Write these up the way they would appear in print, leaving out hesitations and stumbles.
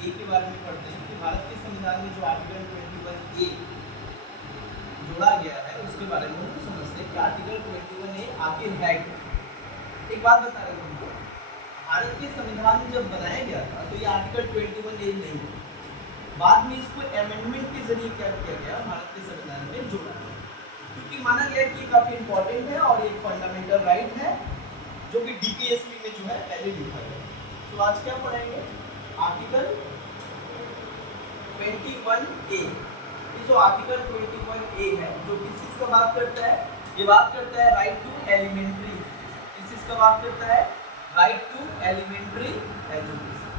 ए के बारे में पढ़ते हैं कि भारत के संविधान में जो आर्टिकल 21 ए जोड़ा गया है उसके बारे में हम समझते हैं कि आर्टिकल 21 ए आखिर है क्या। एक बात बता रहे हैं हमको, भारत के संविधान जब बनाया गया था तो ये आर्टिकल 21 ए नहीं है, बाद में इसको अमेंडमेंट के जरिए क्या किया गया, भारत के संविधान में जोड़ा गया, क्योंकि माना गया कि ये काफी इंपॉर्टेंट है और एक फंडामेंटल राइट है जो कि डीपीएसपी में जो है पहले लिखा गया। तो आज क्या पढ़ेंगे, आर्टिकल 21 ए। ये जो आर्टिकल 21 ए है जो किस चीज का बात करता है, ये बात करता है राइट टू एलिमेंट्री, किस चीज का बात करता है, right to elementary education.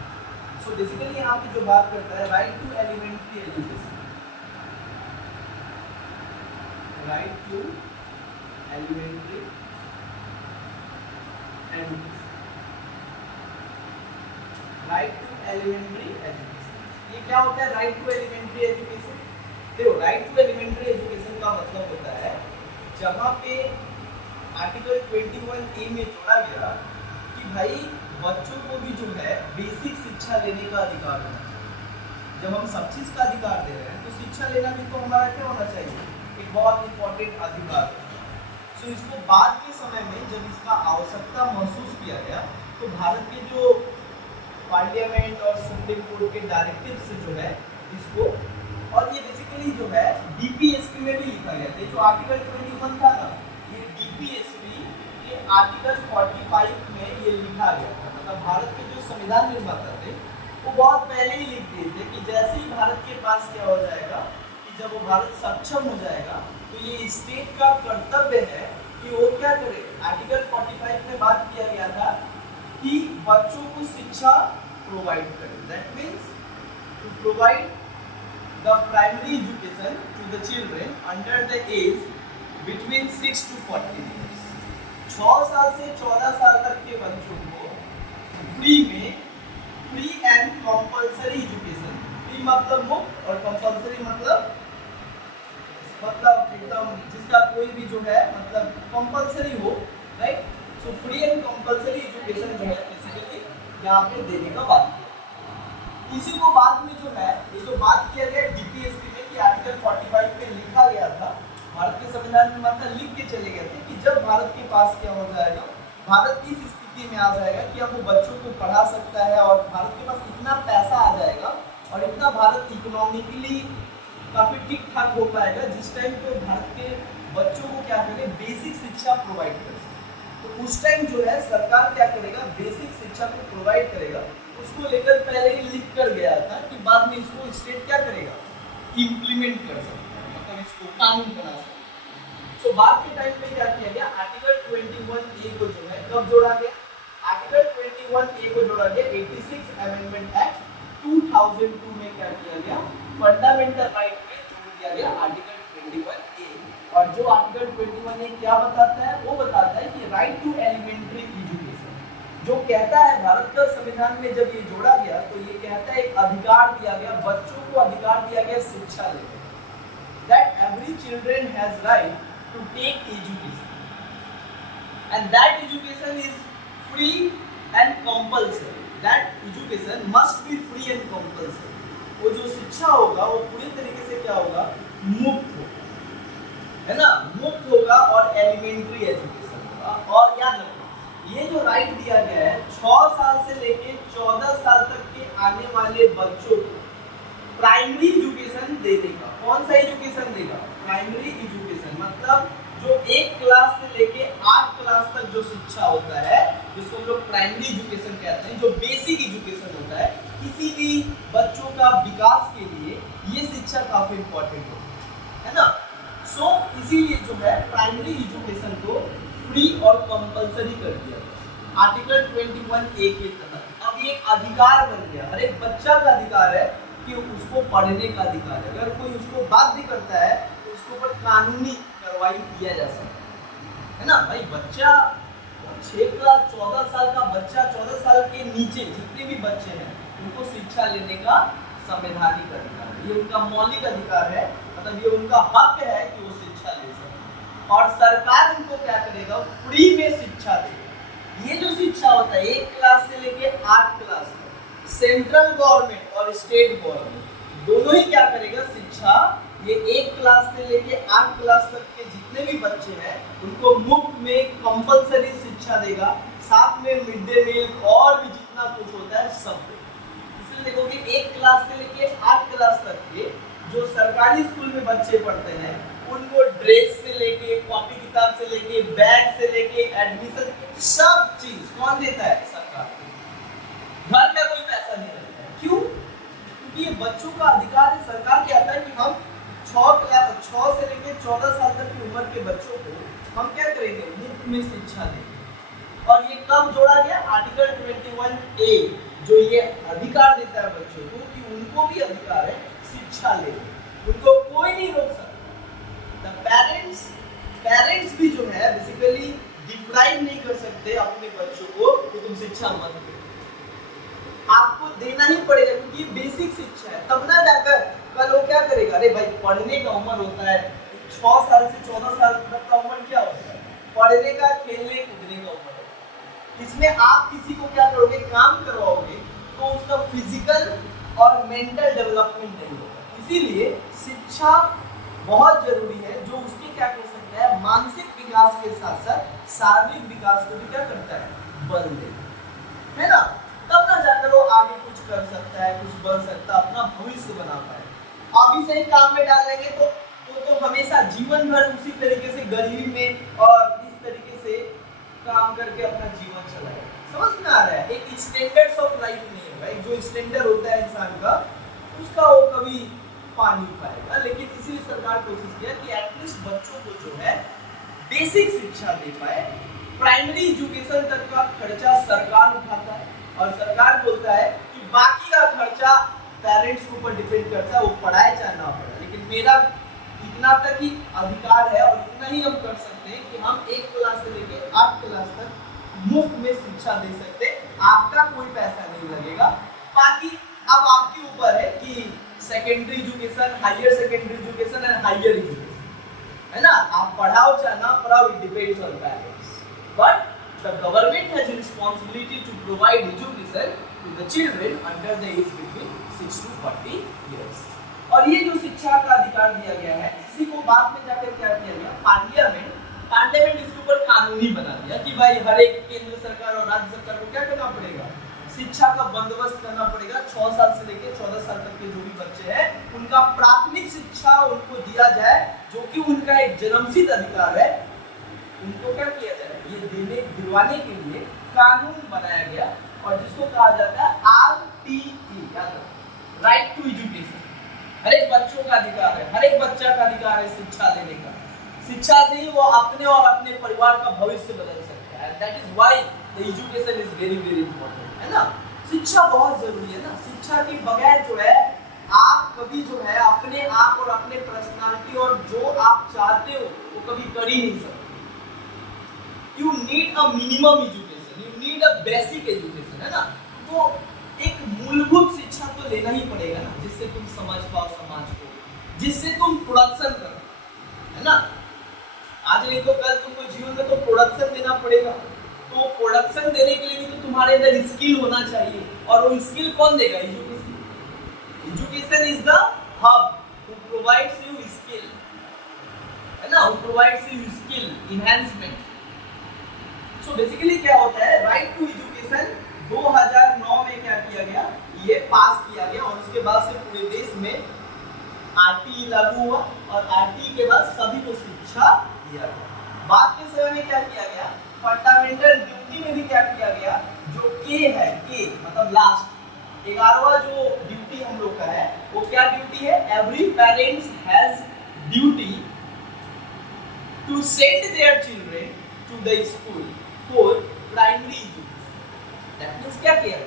So basically यहाँ पे जो बात करता है right to elementary education, right to elementary education, right to elementary education. ये क्या होता है राइट टू एलिमेंट्री एजुकेशन? देखो, राइट टू एलिमेंट्री एजुकेशन का मतलब होता है जहाँ पे आर्टिकल 21 ए में जोड़ा गया कि भाई बच्चों को भी जो है बेसिक शिक्षा लेने का अधिकार होना चाहिए। जब हम सब चीज का अधिकार दे रहे हैं तो शिक्षा लेना भी तो हमारा क्या होना चाहिए, एक बहुत इंपॉर्टेंट अधिकार है। सो इसको बाद के समय में जब इसका आवश्यकता महसूस किया गया तो भारत के जो पार्लियामेंट और सुप्रीम कोर्ट के डायरेक्टिव से जो है इसको, और ये बेसिकली जो है डीपीएसपी में भी लिखा गया था। जो आर्टिकल 21 था ना, ये डीपीएसपी के आर्टिकल 45 में ये लिखा गया था। मतलब भारत के जो संविधान निर्माता थे वो बहुत पहले ही लिख दिए थे कि जैसे ही भारत के पास क्या हो जाएगा कि जब वो भारत सक्षम हो जाएगा तो ये स्टेट का कर्तव्य है कि वो क्या करे। आर्टिकल 45 में बात किया गया था कि बच्चों को शिक्षा प्रोवाइड करे, that means to provide the primary education to the children under the age between 6 to 14 years। 6 साल से 14 साल तक के बच्चों को फ्री में, free and compulsory education, free मतलब मुफ्त और कंपल्सरी मतलब एकदम जिसका कोई भी जो है मतलब कंपल्सरी हो, right. So free and compulsory education जो है बेसिकली यहाँ पे देने का बात किया। इसी को बाद में जो है ये जो बात किया गया डीपीएसपी में कि आर्टिकल 45 में लिखा गया था, भारत के संविधान में मतलब लिख के चले गए थे कि जब भारत के पास क्या हो जाएगा, भारत इस स्थिति में आ जाएगा कि अब वो बच्चों को पढ़ा सकता है और भारत के पास इतना पैसा आ जाएगा और इतना भारत इकोनॉमिकली काफी ठीक ठाक हो पाएगा जिस टाइम पे भारत के बच्चों को क्या करे, बेसिक शिक्षा प्रोवाइड कर सके। तो उस टाइम जो है सरकार क्या करेगा, बेसिक शिक्षा को प्रोवाइड करेगा। उसको लेकर पहले ही लिख कर गया था कि बाद में इसको स्टेट क्या करेगा, इम्प्लीमेंट कर सकता है, मतलब इसको कानून बना सकता है। तो बाद के टाइम पे क्या किया गया, आर्टिकल 21 ए को जो है कब जोड़ा गया, आर्टिकल 21 ए को जोड़ा गया 86 अमेंडमेंट एक्ट 2002 में क्या किया गया, फंडामेंटल राइट में जोड़ दिया गया आर्टिकल 21 ए। और जो आर्टिकल 21 ए क्या बताता है, वो बताता है कि राइट टू एलिमेंट्री एजुकेशन, जो कहता है भारत का संविधान में जब ये जोड़ा गया तो ये कहता है एक अधिकार दिया गया, बच्चों को अधिकार दिया गया शिक्षा लेने, that every children has right to take education and that education is free and compulsory, that education must be free and compulsory। वो जो शिक्षा होगा वो पूरी तरीके से क्या होगा, मुफ्त होगा, है ना, मुफ्त होगा और एलिमेंट्री एजुकेशन होगा। और याद रखो ये जो राइट दिया गया है 6 साल से लेके 14 साल तक के आने वाले बच्चों को प्राइमरी एजुकेशन देने का। कौन सा एजुकेशन देगा, प्राइमरी एजुकेशन, मतलब जो 1 क्लास से लेके 8 क्लास तक जो शिक्षा होता है जिसको हम लोग प्राइमरी एजुकेशन कहते हैं, जो बेसिक एजुकेशन होता है किसी भी बच्चों का विकास के लिए, ये शिक्षा काफी इंपॉर्टेंट होती है ना। सो इसीलिए जो है प्राइमरी एजुकेशन को फ्री और कंपल्सरी कर दिया आर्टिकल 21 ए के तहत। अब ये एक अधिकार बन गया, हर एक बच्चा का अधिकार है कि उसको पढ़ने का अधिकार है। अगर कोई उसको बाध्य करता है तो उसके ऊपर कानूनी कार्रवाई किया जा सकता है ना। भाई बच्चा 6 क्लास 14 साल का बच्चा, 14 साल के नीचे जितने भी बच्चे हैं उनको शिक्षा लेने का संवैधानिक अधिकार है, ये उनका मौलिक अधिकार है, मतलब ये उनका हक है कि वो शिक्षा ले सके। और सरकार उनको क्या करेगा, फ्री में शिक्षा देगा। ये जो शिक्षा होता है 1 क्लास से लेके 8 क्लास तक सेंट्रल गवर्नमेंट और स्टेट गवर्नमेंट दोनों ही क्या करेगा, शिक्षा ये 1 क्लास से लेके 8 क्लास तक के जितने भी बच्चे हैं उनको मुफ्त में कंपलसरी शिक्षा देगा, साथ में मिड डे मील और भी जितना कुछ होता है सब देगा। इसलिए देखो कि 1 क्लास से लेके 8 क्लास तक के जो सरकारी स्कूल में बच्चे पढ़ते हैं उनको ड्रेस से लेके, कॉपी किताब से लेके, बैग से लेके, एडमिशन सब चीज कौन देता है, सरकार। घर का कोई पैसा नहीं लगता है। क्यों? क्योंकि ये बच्चों का अधिकार है। सरकार कहता है कि हम 6 से लेके 14 साल तक की उम्र के बच्चों को हम क्या करेंगे, मुफ्त में शिक्षा देंगे। और ये कब जोड़ा गया, आर्टिकल 21A जो ये अधिकार देता है बच्चों को कि उनको भी अधिकार है शिक्षा लेने, उनको कोई नहीं रोक सकता। पेरेंट्स भी जो है बेसिकली डिप्राइव नहीं कर सकते अपने बच्चों को कि तुम शिक्षा मत दो, आपको देना ही पड़ेगा क्योंकि बेसिक शिक्षा है। तब ना जाकर कल वो क्या करेगा, अरे भाई पढ़ने का उम्र होता है 6 साल से 14 साल तक का उम्र क्या होता है, पढ़ने का, खेलने कूदने का उम्र है। इसमें आप किसी को क्या करोगे, काम करवाओगे तो उसका फिजिकल और मेंटल डेवलपमेंट नहीं होगा। इसीलिए शिक्षा बहुत जरूरी है जो उसके क्या कर सकता है, मानसिक विकास के साथ साथ शारीरिक विकास को भी क्या करता है, बल देता है ना। तब ना जाकर वो आगे कुछ कर सकता है, कुछ बन सकता है, अपना भविष्य बना पाए। अभी से ही काम में डाल लेंगे तो हमेशा जीवन भर उसी तरीके से गरीबी में और इस तरीके से काम करके अपना जीवन चलाएगा। समझ में आ रहा है, एक स्टैंडर्ड्स ऑफ लाइफ नहीं होगा, एक जो स्टैंडर्ड होता है इंसान का उसका वो कभी पा नहीं पाएगा। लेकिन इसीलिए सरकार कोशिश किया कि एटलीस्ट बच्चों को जो है बेसिक शिक्षा दे पाए। प्राइमरी एजुकेशन तक का खर्चा सरकार उठाता है और सरकार बोलता है कि बाकी का खर्चा पेरेंट्स के ऊपर डिपेंड करता है, वो पढ़ाए चाहे ना पढ़ाए। लेकिन मेरा इतना तक ही अधिकार है और इतना ही हम कर सकते हैं कि हम 1 क्लास से लेकर 8 क्लास तक मुफ्त में शिक्षा दे सकते हैं, आपका कोई पैसा नहीं लगेगा। बाकी अब आपके ऊपर है कि secondary education, higher secondary education and higher education, है ना, आप पढ़ाओ चाहे ना पढ़ाओ, it depends on parents, but the government has responsibility to provide education to the children under the age between 6 to 40 years. और ये जो शिक्षा का अधिकार दिया गया है, इसी को बाद में जाकर क्या किया गया, पार्लियामेंट इसके ऊपर कानूनी बना दिया कि भाई हर एक केंद्र सरकार और राज्य सरकार को क्या करना पड़ेगा, शिक्षा का बंदोबस्त करना पड़ेगा। 6 साल से लेकर 14 साल तक के जो भी बच्चे हैं उनका प्राथमिक शिक्षा उनको दिया जाए, जो कि उनका एक जन्मसिद्ध अधिकार है, उनको क्या किया जाए, ये दिलवाने के लिए कानून बनाया गया और जिसको कहा जाता है RTE, राइट टू एजुकेशन। हर एक बच्चों का अधिकार है, हर एक बच्चा का अधिकार है शिक्षा लेने का। शिक्षा से ही वो अपने और अपने परिवार का भविष्य बदल सकता है। That is why the education is very very important, है ना। शिक्षा बहुत जरूरी है ना। शिक्षा के बगैर जो है आप कभी जो है अपने आप और अपने पर्सनालिटी और जो आप चाहते हो वो कभी कर ही नहीं सकते। You need a minimum education, you need a basic education, है ना। तो एक मूलभूत शिक्षा तो लेना ही पड़ेगा ना, जिससे तुम समझ पाओ समाज को, जिससे तुम प्रोडक्शन करो, है ना। आज नहीं तो कल तुमको जीवन में तो प्रोडक्शन देना पड़ेगा। तो प्रोडक्शन देने के लिए भी तो तुम्हारे अंदर स्किल होना चाहिए, और वो स्किल कौन देगा, education. Education is the hub who provides you skill, है ना, who provides you skill enhancement. So basically क्या होता है, राइट टू एजुकेशन 2009 में क्या किया गया, ये पास किया गया और उसके बाद से पूरे देश में RTE लागू हुआ और RTE के बाद सभी को शिक्षा दिया गया। बाद के समय में क्या किया गया, फंडामेंटल ड्यूटी में भी क्या किया गया, जो K है, K मतलब लास्ट 11वां जो ड्यूटी हम लोग का है, वो क्या ड्यूटी है, every parents has duty to send their children to the school for primary education. That means क्या किया,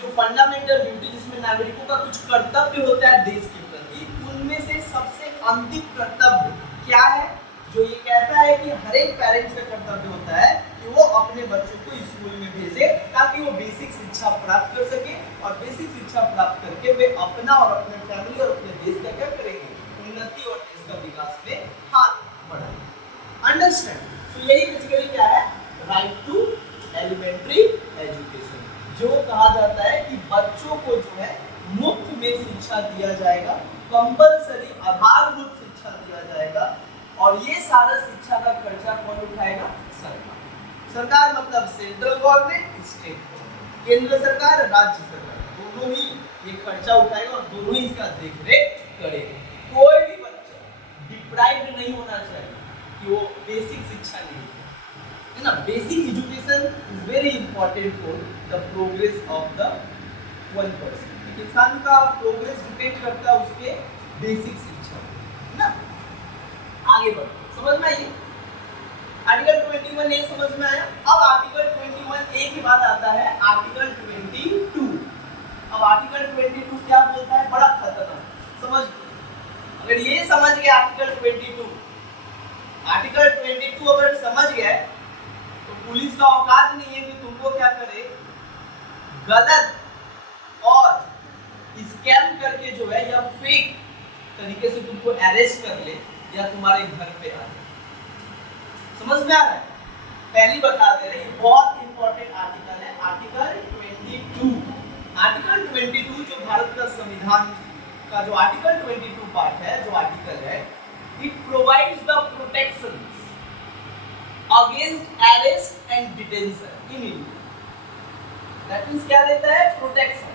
जो फंडामेंटल ड्यूटी जिसमें नागरिकों का कुछ कर्तव्य होता है देश के प्रति, उनमें से सबसे अंतिम कर्तव्य क्या है, जो ये कहता है कि हर एक पेरेंट्स का कर्तव्य होता है कि वो अपने बच्चों को स्कूल में भेजे ताकि वो बेसिक शिक्षा प्राप्त कर सके, और बेसिक शिक्षा प्राप्त करके वे अपना और अपने फैमिली और अपने देश का क्या करेंगे, उन्नति और देश का विकास में हाथ बढ़ाएंगे। अंडरस्टैंड। तो यही बेसिकली क्या है, राइट टू एलिमेंट्री एजुकेशन, जो कहा जाता है कि बच्चों बच्चों को जो है मुफ्त में शिक्षा दिया जाएगा, कंपलसरी आधारभूत शिक्षा दिया जाएगा। और ये सारा शिक्षा का खर्चा कौन उठाएगा? सरकार। सरकार मतलब सेंट्रल गवर्नमेंट, स्टेट गवर्नमेंट, केंद्र सरकार, राज्य सरकार, दोनों ही ये खर्चा उठाएगा और दोनों ही इसका देखरेख करेंगे। कोई भी बच्चा डिप्राइव्ड नहीं होना चाहिए कि वो बेसिक शिक्षा नहीं है ना। Basic education is very important for the progress of the one person. इंसान का प्रोग्रेस डिपेंड करता है उसके बेसिक शिक्षा है ना। आगे बढ़ो, समझ में आई? आर्टिकल 21A समझ में आया। अब आर्टिकल 21A के बाद आता है आर्टिकल 22। अब आर्टिकल 22 क्या बोलता है? बड़ा खतरनाक, समझ। अगर ये समझ गए आर्टिकल 22, आर्टिकल 22 अगर समझ गए तो पुलिस का औकात नहीं है कि तुमको क्या करे, गलत और स्कैम करके जो है या फेक तरीके से तुमको अरेस्ट कर ले या तुम्हारे घर पे आ जाए। समझ में आ रहा है? पहली बता दे रहे, बहुत इंपॉर्टेंट आर्टिकल है आर्टिकल 22। आर्टिकल 22 जो भारत का संविधान का जो आर्टिकल 22 पार्ट है, जो आर्टिकल है, it provides the protection against arrest and detention in India. That means क्या देता है? प्रोटेक्शन।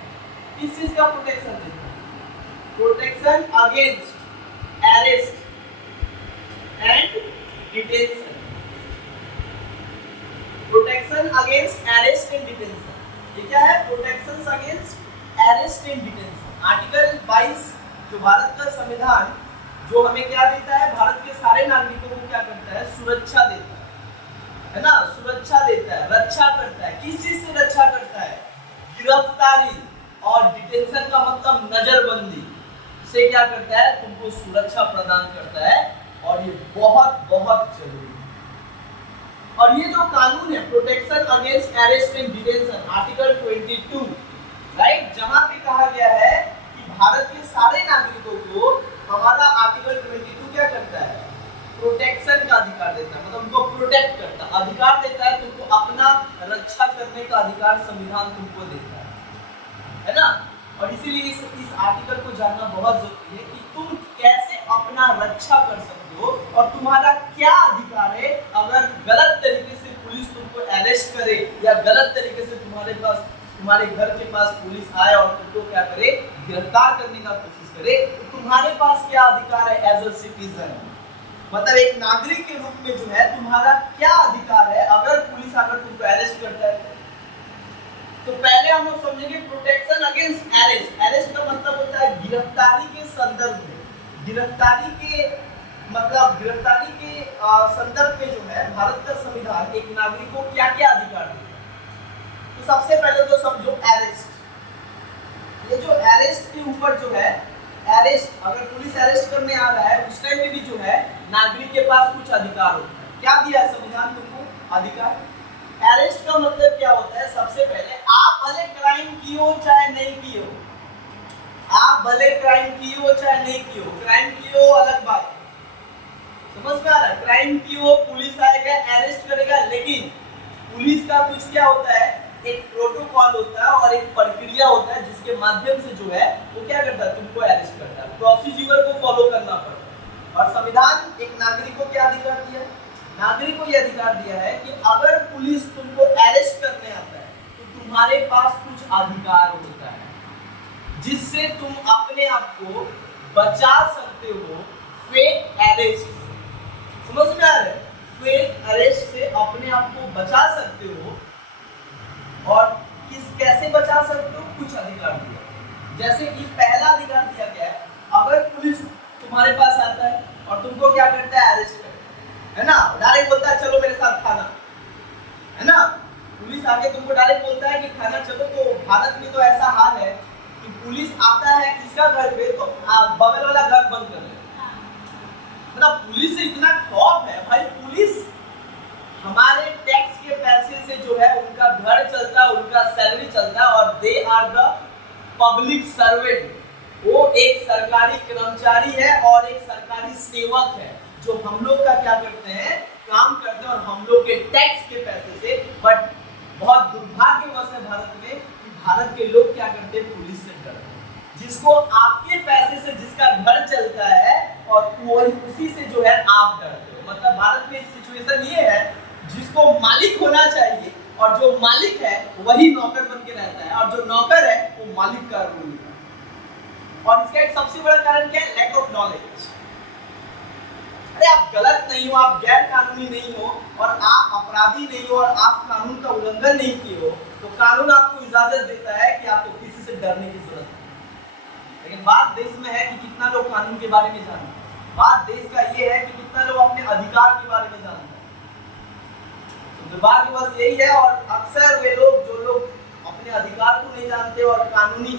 किस चीज का प्रोटेक्शन देता है? Protection against arrest and detention. Protection against arrest and detention, ये क्या है? Protection against arrest and detention. Article 22 जो भारत का संविधान जो हमें क्या देता है? भारत के सारे नागरिकों को क्या करता है? सुरक्षा देता है ना, सुरक्षा देता है, रक्षा करता है। किस चीज से रक्षा करता है? गिरफ्तारी और डिटेंशन का मतलब नजरबंदी से क्या करता है? तुमको सुरक्षा प्रदान करता है और ये बहुत बहुत जरूरी है। और ये जो कानून है protection against arrest and detention, article 22, right, जहां पे कहा गया है कि भारत के सारे नागरिकों को हमारा आर्टिकल 22 क्या करता है? प्रोटेक्शन का अधिकार देता है, मतलब उनको प्रोटेक्ट करता है, अधिकार देता है, तुमको अपना रक्षा करने का अधिकार संविधान तुमको देता है ना। और इसीलिए इस आर्टिकल को जानना बहुत जरूरी है कि तुम कैसे अपना रक्षा कर सकते हो और तुम्हारा क्या अधिकार है अगर गलत तरीके से पुलिस तुमको अरेस्ट करे या गलत तरीके से तुम्हारे घर के पास पुलिस आए और तुमको क्या करे? गिरफ्तार करने का कोशिश करे, तो तुम्हारे पास क्या अधिकार है एज अ सिटीजन? मतलब एक नागरिक के रूप में जो है तुम्हारा क्या अधिकार है अगर पुलिस आकर तुमको अरेस्ट करता है? तो पहले हम लोग समझेंगे प्रोटेक्शन अगेंस्ट अरेस्ट। अरेस्ट का मतलब होता है गिरफ्तारी के संदर्भ में, गिरफ्तारी के संदर्भ में जो है भारत का संविधान एक नागरिक को क्या क्या अधिकार देता है। तो सबसे पहले तो समझो अरेस्ट। ये जो अरेस्ट के ऊपर जो है, अरेस्ट अगर पुलिस अरेस्ट करने आ रहा है उस टाइम में भी जो है नागरिक के पास कुछ अधिकार होता है। क्या दिया है संविधान तुमको? अधिकार। अरेस्ट का मतलब क्या होता है? सबसे पहले आप भले क्राइम किए हो चाहे नहीं किए हो, आप भले क्राइम किए हो चाहे नहीं किए हो, क्राइम किए हो अलग बात है, समझ में आ रहा है? क्राइम किए हो, पुलिस आएगा अरेस्ट करेगा, लेकिन पुलिस का कुछ क्या होता है? एक प्रोटोकॉल होता है और एक प्रक्रिया होता है जिसके माध्यम से जो है वो क्या करता है? तुमको अरेस्ट करता है, प्रोसीजर को फॉलो करना पड़ता है। और संविधान एक नागरिक को क्या अधिकार दिया है? नागरिक को यह अधिकार दिया है कि अगर पुलिस तुमको अरेस्ट करने आता है तो तुम्हारे पास कुछ अधिकार होता है जिससे तुम अपने आप को बचा सकते हो फेक अरेस्ट से। समझ में आ रहा है? फेक अरेस्ट से अपने आप को बचा सकते हो। और कैसे बचा सकते हो? कुछ अधिकार दिया। जैसे कि पहला अधिकार दिया गया है, अगर पुलिस तुम्हारे पास आता है और तुमको क्या करता है? अरेस्ट है ना, डायरेक्ट बोलता है चलो मेरे साथ खाना, है ना। पुलिस आके तुमको डायरेक्ट बोलता है कि खाना चलो। तो भारत में तो ऐसा हाल है कि पुलिस आता है किसका घर पे तो बगल वाला घर बंद कर लेता है। मतलब पुलिस से इतना खौफ है भाई, पुलिस हमारे टैक्स के पैसे से जो है उनका घर चलता है, उनका सैलरी चलता है और they are the public servant. वो एक सरकारी कर्मचारी है और एक सरकारी सेवक है जो हम लोग का क्या करते हैं? काम करते हैं और हम लोग के टैक्स के पैसे से। बट बहुत दुर्भाग्यवश है भारत में कि भारत के लोग क्या करते हैं, पुलिस से डरते हैं। जिसको आपके पैसे से जिसका घर चलता है और वही उसी से जो है आप डरते हो। मतलब भारत में सिचुएशन ये है, जिसको मालिक होना चाहिए और जो मालिक है वही नौकर बन के रहता है, और जो नौकर है वो मालिक का रोल निभाता है। और इसका एक सबसे बड़ा कारण क्या है, लैक ऑफ नॉलेज। अरे आप गलत नहीं हो, आप गैर कानूनी नहीं हो और आप अपराधी नहीं हो और आप कानून का उल्लंघन नहीं किए हो, तो कानून आपको इजाजत देता है कि आपको किसी से डरने की जरूरत नहीं। लेकिन बात देश में है कि कितना लोग कानून के बारे में जानते हैं। बात देश का ये है कि कितना लोग अपने अधिकार के बारे में जानते हैं। तो दुर्भाग्यवश यही है, और अक्सर वे लोग जो लोग अपने अधिकार को नहीं जानते और कानूनी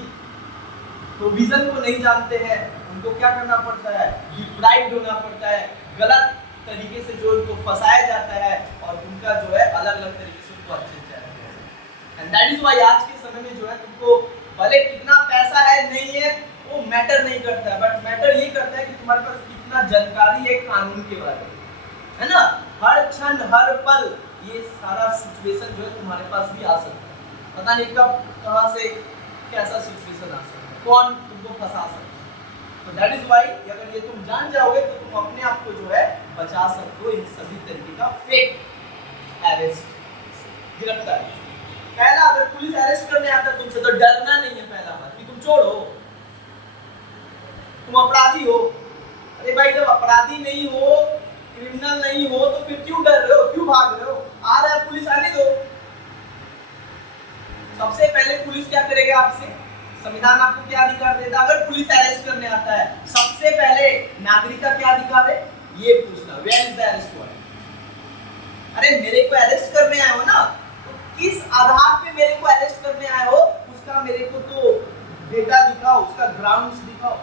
प्रोविजन को नहीं जानते हैं, उनको क्या करना पड़ता है, डिप्राइव्ड होना पड़ता है, गलत तरीके से जो उनको फंसाया जाता है और उनका जो है अलग अलग तरीके से उनको अच्छे से एंड दैट इज व्हाई आज के समय में जो है तुमको भले कितना पैसा है नहीं है वो मैटर नहीं करता है, बट मैटर ये करता है कि तुम्हारे पास कितना जानकारी है कानून के बारे में, है ना। हर क्षण हर पल ये सारा सिचुएशन जो है तुम्हारे पास भी आ सकता है। पता नहीं कब कहां से कैसा सिचुएशन आ सकता है, कौन तुमको फंसा सकता है। तो दैट इज व्हाई अगर ये तुम जान जाओगे तो तुम अपने आप को जो है बचा सकते हो इन सभी तरीके का फेक अरेस्ट, गिरफ्तारी। पहला, अगर पुलिस अरेस्ट करने आता है तुमसे तो डरना नहीं है। पहला बात कि तुम चोर हो, तुम अपराधी हो। अरे भाई जब अपराधी नहीं हो, क्रिमिनल नहीं हो तो फिर क्यों डर रहे हो, क्यों भाग रहे हो? आ रहा है पुलिस, आने दो। सबसे पहले पुलिस क्या करेगा आपसे, संविधान आपको क्या अधिकार देता है? अगर पुलिस अरेस्ट करने आता है सबसे पहले नागरिक का क्या अधिकार है ये पूछना, where is the arrest warrant. अरे मेरे को अरेस्ट करने आए हो ना, तो किस आधार पे मेरे को अरेस्ट करने आए हो उसका मेरे को तो डेटा दिखाओ, उसका ग्राउंड्स दिखाओ,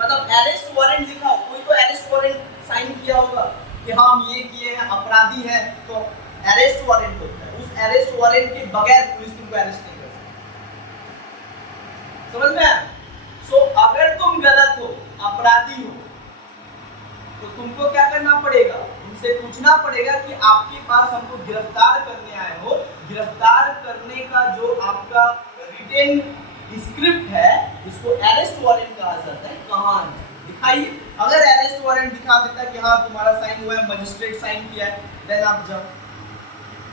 मतलब अरेस्ट वारंट दिखाओ। कोई तो अरेस्ट वारंट साइन किया होगा कि हाँ हम ये किए हैं, अपराधी हैं, तो अरेस्ट वारंट होता है। उस अरेस्ट वारंट के बगैर पुलिस तुमको अरेस्ट नहीं कर सकती। समझ में आया? सो अगर तुम गलत हो, अपराधी हो, तो तुमको क्या करना पड़ेगा, उनसे पूछना पड़ेगा कि आपके पास हमको गिरफ्तार करने आए हो, गिरफ्तार करने का जो आपका रिटेन स्क्रिप्ट है उसको अरेस्ट वारंट कहा जाता है, कहाँ है दिखाइए। अगर अरेस्ट वारंट दिखा देता है कि हाँ तुम्हारा साइन हुआ है, मजिस्ट्रेट साइन किया है, देन आप जाओ।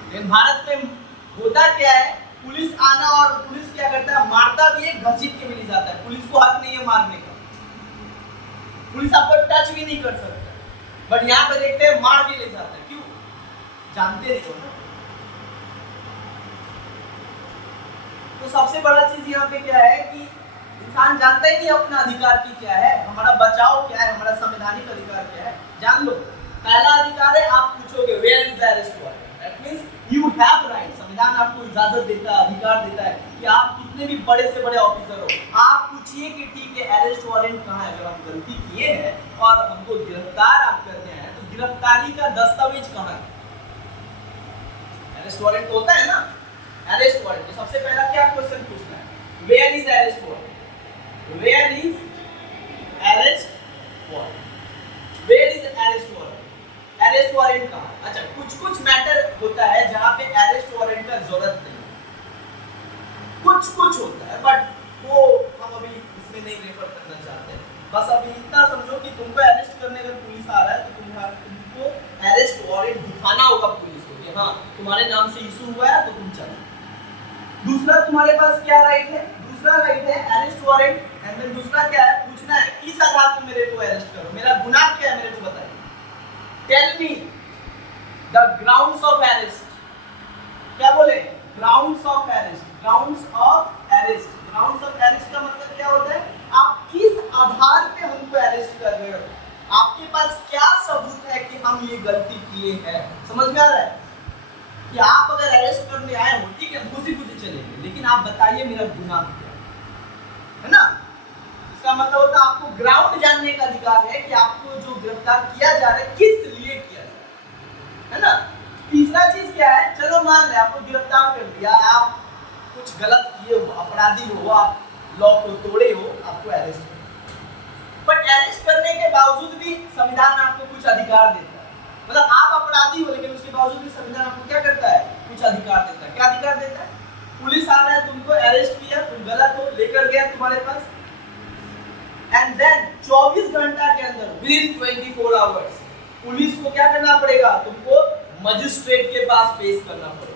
लेकिन भारत में होता क्या है, पुलिस आना, और पुलिस क्या करता है, मारता भी है, घसीट के भी नहीं जाता है। पुलिस को हक नहीं है मारने का, पुलिस आपको टच भी नहीं कर सकता, बट यहाँ पे देखते हैं मार के ले जाता है। क्यों? जानते नहीं हो ना। तो सबसे बड़ा चीज यहाँ पे क्या है कि इंसान जानता ही नहीं अपना अधिकार की क्या है, हमारा बचाव क्या है, हमारा संवैधानिक अधिकार क्या है, जान लो। पहला अधिकार है, आप पूछोगे where is the arrest warrant, that means you have right. संविधान आपको इजाजत देता है, अधिकार देता है कि आप कितने भी बड़े से बड़े ऑफिसर हो, आप पूछिए कि ठीक है अरेस्ट वारंट कहाँ है। अगर हम गलती किए हैं और हमको गिरफ्तार आप करते हैं तो गिरफ्तारी का दस्तावेज कहाँ है? अरेस्ट वारंट होता है ना, अरेस्ट वारंट। तो सबसे पहला क्या क्वेश्चन पूछना है, where is arrest warrant, where is arrest warrant, where is arrest warrant, arrest warrant कहाँ? अच्छा, कुछ मैटर होता है जहाँ पे अरेस्ट वारंट का जरूरत नहीं, कुछ होता है, बट वो हम अभी इसमें नहीं रेफर करना चाहते। बस अभी इतना समझो कि तुमको अरेस्ट करने अगर पुलिस आ रहा है तो तुमको अरेस्ट वारंट दिखाना होगा पुलिस को कि हाँ तुम्हारे नाम से इशू हुआ है तो तुम चलो। दूसरा तुम्हारे पास क्या राइट है, दूसरा राइट है अरेस्ट वारंट, एंड देन दूसरा क्या है, पूछना है किस आधार पे मेरे को अरेस्ट करो, मेरा गुनाह क्या है मेरे को बताइए, tell me the grounds of arrest. क्या बोले? Grounds of arrest, grounds of arrest. Grounds of arrest का मतलब क्या होता है, आप किस आधार पे हमको अरेस्ट कर रहे हो, आपके पास क्या सबूत है कि हम ये गलती किए हैं। समझ में आ रहा है कि आप अगर अरेस्ट करने आए हो, ठीक है खुशी चलेंगे, लेकिन आप बताइए मेरा गुनाह क्या है ना। इसका मतलब होता है आपको ग्राउंड जानने का अधिकार है कि आपको जो गिरफ्तार किया जा रहा है किस लिए किया जा रहा है ना। तीसरा चीज क्या है, चलो मान ले आपको गिरफ्तार कर दिया, आप कुछ गलत किए हो, अपराधी हो, आप लॉ को तोड़े हो, आपको अरेस्ट कर, बट अरेस्ट करने के बावजूद भी संविधान आपको कुछ अधिकार देता है। मतलब आप अपराधी हो लेकिन उसके बावजूद भी संविधान आपको क्या करता है, कुछ अधिकार देता है। क्या अधिकार देता है? पुलिस आ रहा है, तुमको अरेस्ट किया, गलत हो, लेकर गया तुम्हारे पास, एंड देन 24 घंटा के अंदर विद इन 24 आवर्स पुलिस को क्या करना पड़ेगा, तुमको मजिस्ट्रेट के पास पेश करना पड़ेगा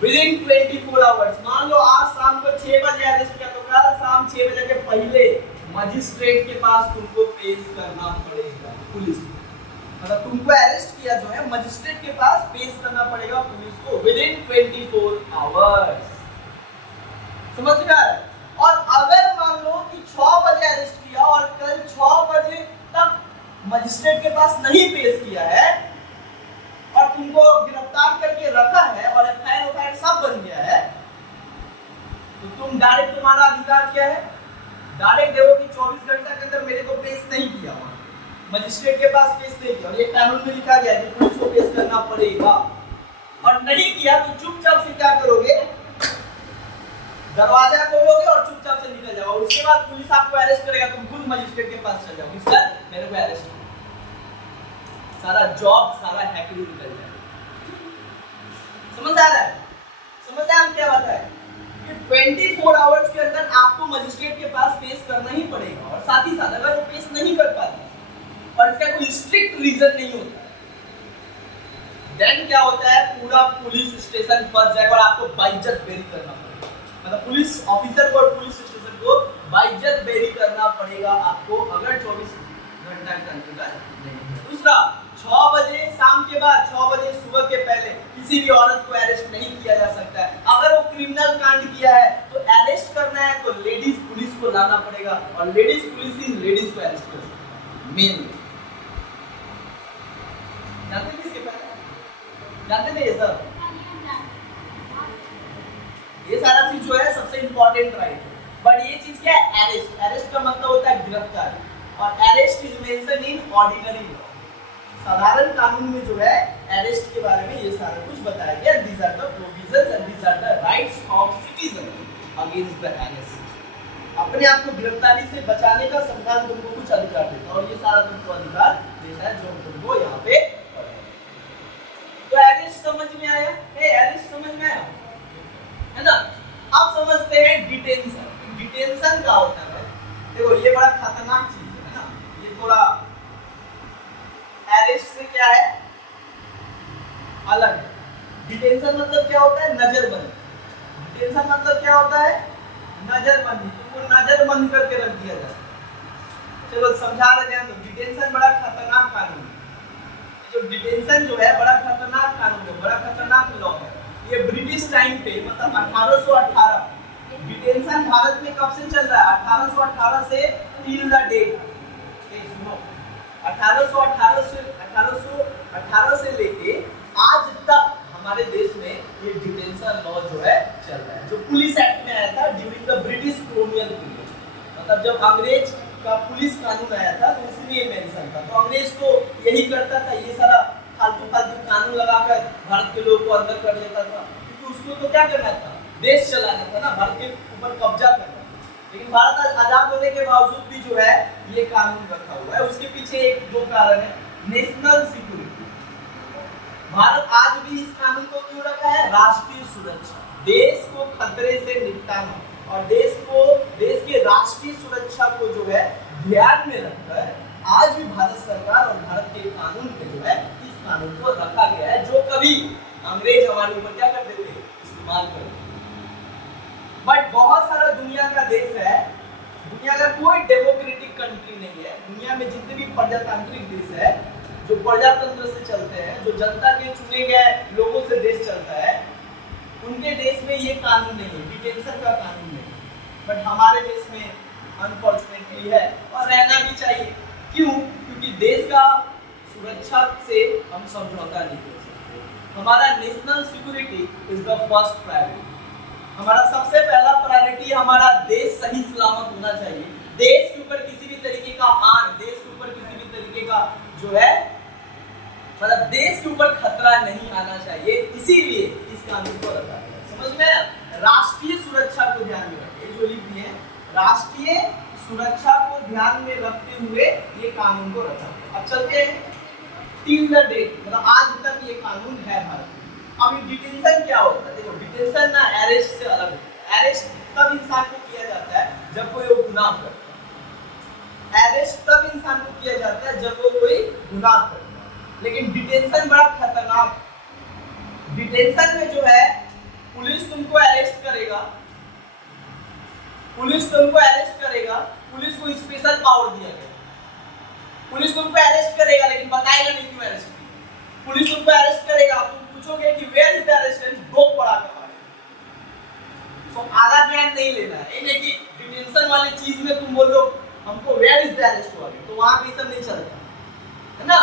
विद इन 24 आवर्स। मान लो आज शाम को 6 बजे अरेस्ट किया तो कल शाम 6 बजे के पहले मजिस्ट्रेट के पास तुमको पेश करना पड़ेगा पुलिस को। मतलब तुमको अरेस्ट किया जो है मजिस्ट्रेट के पास पेश करना पड़ेगा पुलिस को विद इन 24 आवर्स। समझ में आ रहा है? और अगर मान लो कि 6 बजे अरेस्ट किया और कल 6 बजे तक मजिस्ट्रेट के पास नहीं पेश किया है और तुमको गिरफ्तार करके रखा है और एफआईआर सब बन गया है, तो तुम डायरेक्ट, तुम्हारा अधिकार क्या है, डायरेक्ट देखो कि 24 घंटा के अंदर मेरे को पेश नहीं किया, वहां मजिस्ट्रेट के पास पेश नहीं किया और ये कानून में लिखा गया है कि पुलिस को पेश करना पड़ेगा, और नहीं किया तो चुपचाप से क्या करोगे, दरवाजा खोलोगे और चुपचाप से निकल जाओगे। उसके बाद पुलिस आपको अरेस्ट करेगा, तुम खुद मजिस्ट्रेट के पास चल जाओगे, सर मेरे को अरेस्ट करो, सारा जॉब सारा हैकरी निकल जाएगा। समझ आ रहा है? समझ आया हम क्या बात है कि 24 आवर्स के अंदर आपको मजिस्ट्रेट के पास पेश करना ही पड़ेगा, और साथ ही साथ अगर वो पेश नहीं कर पाते और इसका कोई स्ट्रिक्ट रीजन नहीं होता देन क्या होता है, पूरा पुलिस स्टेशन फंस जाएगा और आपको बाइज्जत बेरी करना पड़ेगा। मतलब पुलिस ऑफिसर को और पुलिस स्टेशन को बाइज्जत बेरी करना पड़ेगा आपको अगर 24 घंटा के अंदर नहीं। दूसरा, 6 बजे शाम के बाद 6 बजे सुबह के पहले किसी भी औरत को अरेस्ट नहीं किया जा सकता है। अगर वो क्रिमिनल कांड किया है तो अरेस्ट करना है तो लेडीज पुलिस को लाना पड़ेगा, और लेडीज पुलिस ही लेडीज को अरेस्ट कर सकती है मेन। जानते थे इसके पहले? जानते थे ये सब? ये सारा चीज जो है सबसे इंपॉर्टेंट राइट है, बट ये चीज क्या है, अरेस्ट। अरेस्ट का मतलब होता है गिरफ्तार, और arrest is mention in ordinary law. साधारण कानून में जो है अरेस्ट के बारे में ये सारा कुछ बताया गया। These are the provisions and these are the rights of citizen against the arrest. अपने आप को गिरफ्तारी से बचाने का संविधान तुमको कुछ अधिकार देता है, और ये सारा तुमको अधिकार देता है जो तुमको यहाँ पे। तो अरेस्ट समझ में आया? अरेस्ट समझ में आया है ना? अब समझते हैं डिटेंशन। डिटेंशन क्या होता है? देखो ये बड़ा खतरनाक चीज है ना, ये थोड़ा अरेस्ट से क्या है अलग है। डिटेंशन मतलब क्या होता है, नजरबंदी। डिटेंशन मतलब क्या होता है, नजरबंदी। तुमको नजरबंद करके रख दिया जाता है। चलो समझा रहे ध्यान दो। डिटेंशन बड़ा खतरनाक कानून है। जो डिटेंशन जो है बड़ा खतरनाक कानून है, बड़ा खतरनाक लॉ है। ये ब्रिटिश टाइम पे मतलब 1818 डिटेंशन भारत में कब से चल रहा है, 1818 से टिल द डेट। सुनो, 1818 से लेके आज तक हमारे देश में ये डिटेंशन लॉ जो है चल रहा है, जो पुलिस एक्ट में आया था during the British colonial period. मतलब जब अंग्रेज का पुलिस कानून आया था तो उसमें ये मेंशन था। तो अंग्रेज तो यही करता था, ये सारा फालतू कानून लगाकर भारत के लोगों को अंदर कर लेता था, क्योंकि उसको तो क्या करना था, देश चलाना था ना, भारत के ऊपर कब्जा करना। लेकिन भारत आजाद होने के बावजूद भी जो है ये कानून रखा हुआ है। उसके पीछे एक जो कारण है, नेशनल सिक्योरिटी। भारत आज भी इस कानून को क्यों रखा है, राष्ट्रीय सुरक्षा, देश को खतरे से निपटाना और देश के राष्ट्रीय सुरक्षा को जो है ध्यान में रखकर आज भी भारत सरकार और भारत के कानून में जो है इस कानून को रखा गया है, जो कभी अंग्रेज हमारे ऊपर क्या करते थे, इस्तेमाल करते। बट बहुत सारा दुनिया का देश है, दुनिया का कोई डेमोक्रेटिक कंट्री नहीं है। दुनिया में जितने भी प्रजातांत्रिक देश है, जो प्रजातंत्र से चलते हैं, जो जनता के चुने गए लोगों से देश चलता है, उनके देश में ये कानून नहीं है, डिटेंशन का कानून नहीं। बट हमारे देश में अनफॉर्चुनेटली है, और रहना भी चाहिए। क्यों? क्योंकि देश का सुरक्षा से हम समझौता नहीं कर सकते। हमारा national security is the first priority. हमारा सबसे पहला प्रायोरिटी हमारा देश सही सलामत होना चाहिए। देश के ऊपर किसी भी तरीके का आन, देश के ऊपर किसी भी तरीके का जो है मतलब देश के ऊपर खतरा नहीं आना चाहिए, इसीलिए इस कानून को रखा गया। समझ में? राष्ट्रीय सुरक्षा को ध्यान में रखिए, जो लिख दिए राष्ट्रीय सुरक्षा को ध्यान में रखते हुए ये कानून को रखा गया। अब चलते हैं टिल द डेट, मतलब आज तक ये कानून है भारत में। अब ये डिटेंशन क्या होता है? देखो डिटेंशन ना अरेस्ट से अलग है। अरेस्ट तब इंसान को किया जाता है जब कोई वो गुनाह करता है। अरेस्ट तब इंसान को किया जाता है जब वो कोई गुनाह करता है। लेकिन डिटेंशन बड़ा खतरनाक है। डिटेंशन में जो है पुलिस तुमको अरेस्ट करेगा, पुलिस को स्पेशल पावर दिया गया। पुलिस तुमको अरेस्ट करेगा लेकिन बताएगा नहीं क्यों अरेस्ट किया। पुलिस तुमको अरेस्ट करेगा, तुम पूछोगे कि वेयर इज द अरेस्टेंट, दो पड़ा कर मारेगा। सो आधा ज्ञान नहीं लेना है। ये नहीं कि डिटेंशन वाली चीज में तुम बोलो हमको वेयर इज द अरेस्ट वाली, तो वहां पे सब नहीं चलता है ना।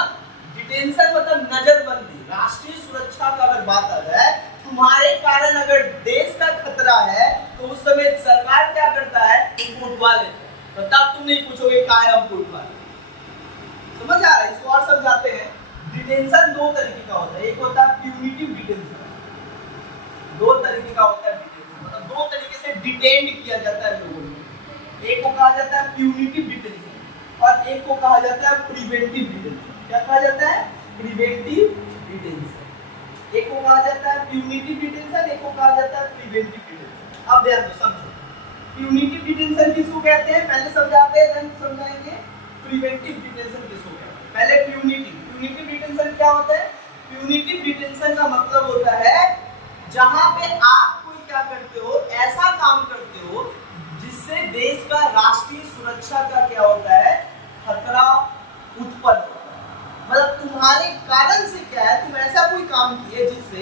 डिटेंशन मतलब नजरबंदी, राष्ट्रीय सुरक्षा का अगर बात आ जाए, तुम्हारे कारण अगर देश का खतरा है तो उस समय सरकार क्या करता है, तुमको उठवा लेता है। तो तब तुम नहीं पूछोगे काहे हमको उठवा ले। समझ आ रहा है? इसको और समझाते हैं। डिटेंशन दो तरीके का होता है, एक होता है प्यूनिटिव डिटेंशन, दो तरीके का होता है डिटेंशन, मतलब दो तरीके से डिटेंड किया जाता है लोगों को। एक को कहा जाता है प्यूनिटिव डिटेंशन और एक को कहा जाता है प्रिवेंटिव डिटेंशन। क्या कहा जाता है? Preventive detention. एक को कहा जाता है प्यूनिटिव डिटेंशन, एक को कहा जाता है प्रिवेंटिव डिटेंशन। अब ध्यान दो, समझो प्यूनिटिव डिटेंशन किसको कहते हैं पहले समझाते हैं, देन समझाएंगे प्रिवेंटिव डिटेंशन किसको कहते हैं। पहले प्यूनिटिव डिटेंशन क्या होता है? प्यूनिटिव डिटेंशन का मतलब होता है जहां पे आप कोई क्या करते हो, ऐसा काम करते हो जिससे देश का राष्ट्रीय सुरक्षा का क्या होता है, खतरा उत्पन्न होता है। मतलब तुम्हारे कारण से क्या है, तुम ऐसा कोई काम किए जिससे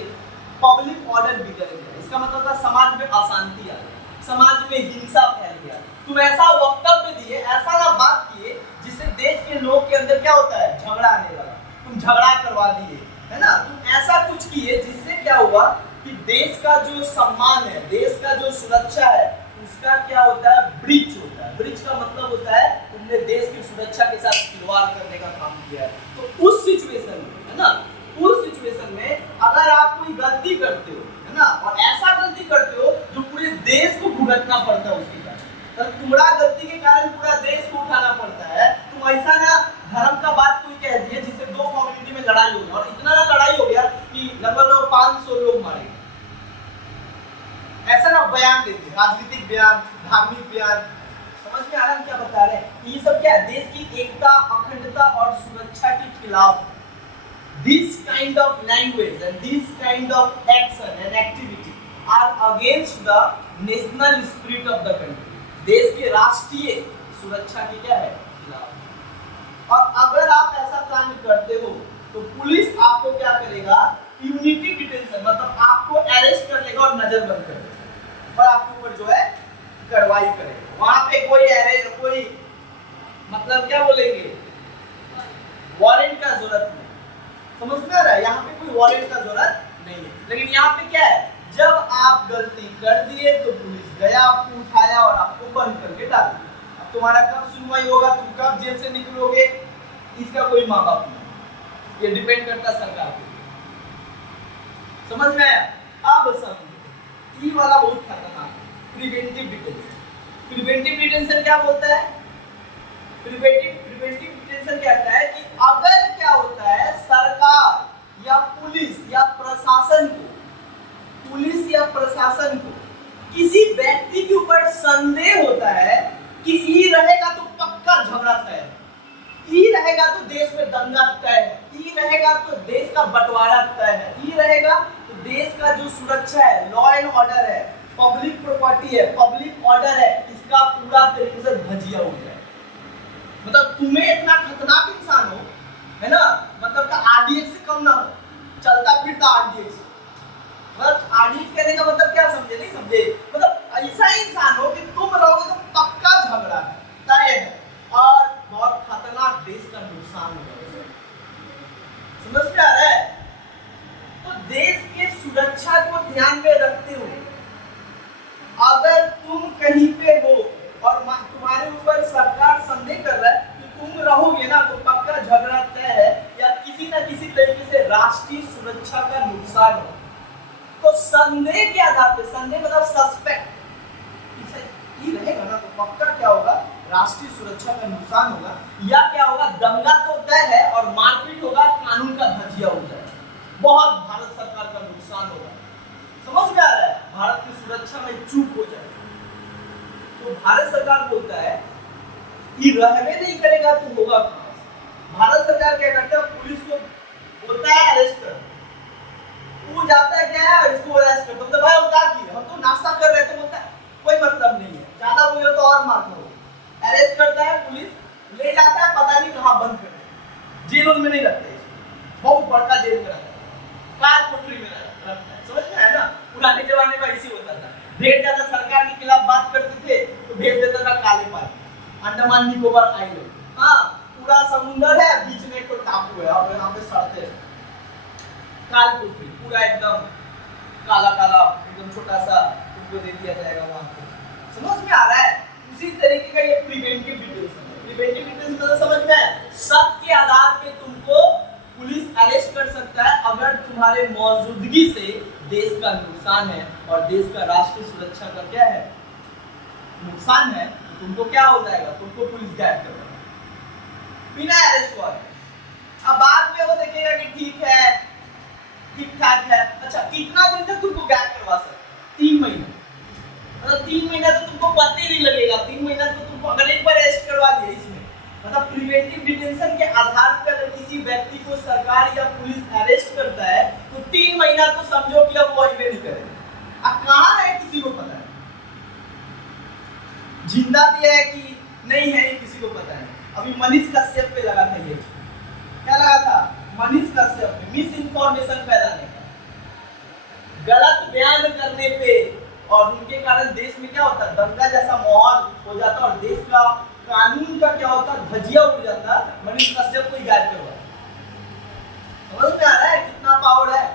पब्लिक ऑर्डर बिगड़ गया। इसका मतलब था समाज में अशांति आ गई, समाज में हिंसा फैल गया। तुम ऐसा वक्तव्य दिए, ऐसा ना बात किए जिससे देश के लोग के अंदर क्या होता है, झगड़ा आने लगा। तुम झगड़ा करवा दिए, है ना। तुम ऐसा कुछ किए जिससे क्या हुआ कि देश का जो सम्मान है, देश का जो सुरक्षा है, उसका क्या होता है, ब्रीच होता है। ब्रीच का मतलब होता है तुमने देश की सुरक्षा के साथ खिलवाड़ करने का काम किया है। तो उस सिचुएशन में, है ना, उस सिचुएशन में अगर आप कोई गलती करते हो, है ना, और ऐसा गलती करते हो जो पूरे देश को भुगतना पड़ता है उसके कारण, तो तुम्हारा गलती के कारण पूरा देश को उठाना पड़ता है। तुम ऐसा ना धर्म का बात कोई कह दिए जिससे दो कम्युनिटी में लड़ाई हो गया, और इतना ना लड़ाई हो गया कि लगभग 500 लोग मारे गए। ऐसा ना बयान देते, राजनीतिक बयान, धार्मिक बयान। समझ में आ रहा है क्या बता रहे हैं? ये सब क्या है, देश की एकता, अखंडता और सुरक्षा के खिलाफ। This kind of language and this kind of action and activity are against the national spirit of the country. देश के राष्ट्रीय सुरक्षा की क्या है, खिलाफ। और अगर आप ऐसा कांड करते हो तो पुलिस आपको क्या करेगा, प्यूनिटिव डिटेंशन मतलब आपको अरेस्ट कर लेगा और नजरबंद कर देगा और आपके ऊपर जो है कार्रवाई करेगा। वहां पे कोई अरेस्ट, कोई मतलब क्या बोलेंगे, वारंट का जरूरत नहीं। समझ में आ रहा है? यहाँ पे कोई वारंट का जरूरत नहीं है। लेकिन यहाँ पे क्या है, जब आप गलती कर दिए तो पुलिस गया, आपको उठाया और आपको बंद करके डाल दिया। अब तुम्हारा कब सुनवाई होगा, तुम कब जेल से निकलोगे, इसका कोई माँ बाप नहीं। ये डिपेंड करता है सरकार पे। समझ में आया? अब समझो, ये वाला बहुत खतरनाक है, प्रिवेंटिव डिटेंशन। प्रिवेंटिव डिटेंशन क्या बोलता है? प्रिवेंटिव डिटेंशन कहता है कि अगर क्या होता है, सरकार या पुलिस या प्रशासन को किसी व्यक्ति के ऊपर संदेह होता है कि ई रहेगा तो पक्का झगड़ा तय है, ई रहेगा तो देश में दंगा तय है, ई रहेगा तो देश का बंटवारा तय है, ई रहेगा तो देश का जो सुरक्षा है, लॉ एंड ऑर्डर है, पब्लिक प्रॉपर्टी है, पब्लिक ऑर्डर है, इसका पूरा तरीके से धजिया हो जाए। मतलब तुम्हें इतना खतरनाक इंसान हो, है ना, मतलब का आरडीएक्स से कम ना हो, चलता फिरता आरडीएक्स। मतलब आरडीएक्स कहने का मतलब क्या समझे, नहीं समझे, मतलब ऐसा इंसान हो कि तुम रहोगे तो पक्का झगड़ा है, तय है और बहुत खतरनाक देश का नुकसान होगा। समझ में आ रहा है? तो देश के सुरक्षा को ध्यान में रखते हुए अगर तुम कहीं पे हो और तुम्हारे ऊपर सरकार संदेह कर रहा है कि तुम रहोगे ना तो पक्का झगड़ा तय है या किसी न किसी तरीके से राष्ट्रीय सुरक्षा का नुकसान हो, तो संदेह के आधार पे, संदेह मतलब सस्पेक्ट, ये रहेगा ना तो पक्का क्या होगा, राष्ट्रीय सुरक्षा का नुकसान होगा, या क्या होगा, दंगा तो तय है और मारपीट होगा, कानून का धजिया हो जाएगा, बहुत भारत सरकार का नुकसान होगा। समझ में आ रहा है? भारत की सुरक्षा में चूक हो जाएगी। तो भारत सरकार बोलता है कि रहने नहीं करेगा तो होगा कहां से। भारत सरकार क्या करता है, पुलिस को बोलता है अरेस्ट कर, वो जाता है क्या है इसको अरेस्ट कर, तो भाई वो क्या किया, हम तो नाश्ता कर रहे थे, बोलता है कोई मतलब नहीं है, ज्यादा बोले तो और मार दो। अरेस्ट करता है पुलिस, ले जाता है पता नहीं कहां बंद कर देता, जेल में नहीं रखते, बहुत बड़का जेल में रखता है, कार कोठरी में रखता है, समझ में है ना। पुराने जमाने में ऐसे होता था, ढेर ज्यादा सरकार के खिलाफ बात करते थे तो भेज देता था काले पानी, अंडमान निकोबार आइलैंड, हाँ पूरा समुंदर है, बीच में एक टापू है और यहाँ पे सड़ते काल कोठरी, पूरा एकदम काला काला एकदम छोटा सा तुमको दे दिया जाएगा वहां पे, समझ में आ रहा है। उसी तरीके का ये प्रिवेंटिव डिटेंशन है। प्रिवेंटिव डिटेंशन मतलब समझ में है, शक के आधार पे तुमको पुलिस अरेस्ट कर सकता है अगर तुम्हारे मौजूदगी से देश का नुकसान है और देश का राष्ट्रीय सुरक्षा का क्या है नुकसान है, तो तुमको क्या हो जाएगा, तुमको पुलिस गायब कर देगा बिना अरेस्ट वारंट। अब बाद में वो देखेगा कि ठीक है ठीक ठाक है, अच्छा कितना दिन तक तुमको गायब करवा सकते, 3 महीना, मतलब 3 महीना तो तुमको पता ही नहीं लगेगा, 3 महीना तो तुमको अगर एक बार अरेस्ट करवा दिया इसमें, मतलब प्रिवेंटिव डिटेंशन के आधार पर अगर किसी व्यक्ति को सरकार या पुलिस अरेस्ट करता है तो 3 महीना तो समझो कि अब वो अवेयर नहीं करेगा। अब कहां है किसी को पता है, जिंदा भी है कि नहीं है किसी को पता है। अभी मनीष कश्यप पे लगा था, ये क्या लगा था, मनीष कश्यप पे मिस इन्फॉर्मेशन फैलाने का, गलत बयान करने पे, और उनके कारण देश में क्या होता है दंगा जैसा माहौल हो जाता और देश का कानून का क्या होता धजिया उड़ जाता। मनीष कश्यप को गायब करवा, समझ में आ रहा है कितना पावर है।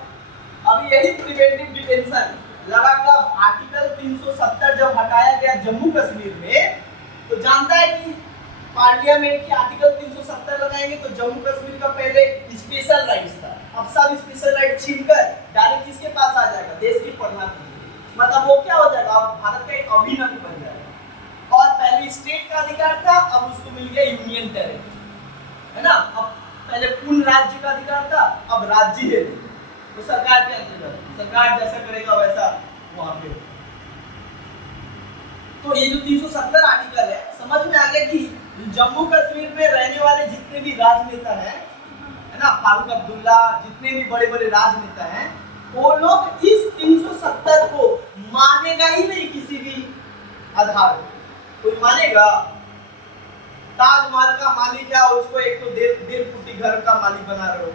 अभी यही प्रिवेंटिव डिटेंशन लगा कब, आर्टिकल 370 जब हटाया गया जम्मू कश्मीर में, तो जानता है कि पार्लियामेंट की आर्टिकल 370 लगाएंगे तो जम्मू कश्मीर का पहले स्पेशल राइट्स था, अब सब स्पेशल राइट छीनकर डायरेक्ट किसके पास आ जाएगा, देश की प्रधानमंत्री, मतलब वो क्या हो जाएगा, अब भारत का एक अभिन्न अंग बन जाएगा। और पहले स्टेट का अधिकार था, अब उसको मिल गया यूनियन टेरिटरी, है ना। अब पहले पूर्ण राज्य का अधिकार था, अब राज्य है तो सरकार के अंतर्गत, सरकार जैसा करेगा वैसा वहां पे। तो ये जो 370 आर्टिकल है, समझ में आ गया कि जम्मू कश्मीर में रहने वाले जितने भी राजनेता हैं, है ना, फारूक अब्दुल्ला, जितने भी बड़े बड़े राजनेता हैं, वो लोग इस 370 को मानेगा ही नहीं किसी भी आधार पर। कोई मानेगा, ताजमहल का मालिक है और उसको एक तो 1.5 फुटी घर का मालिक बना रहे हो,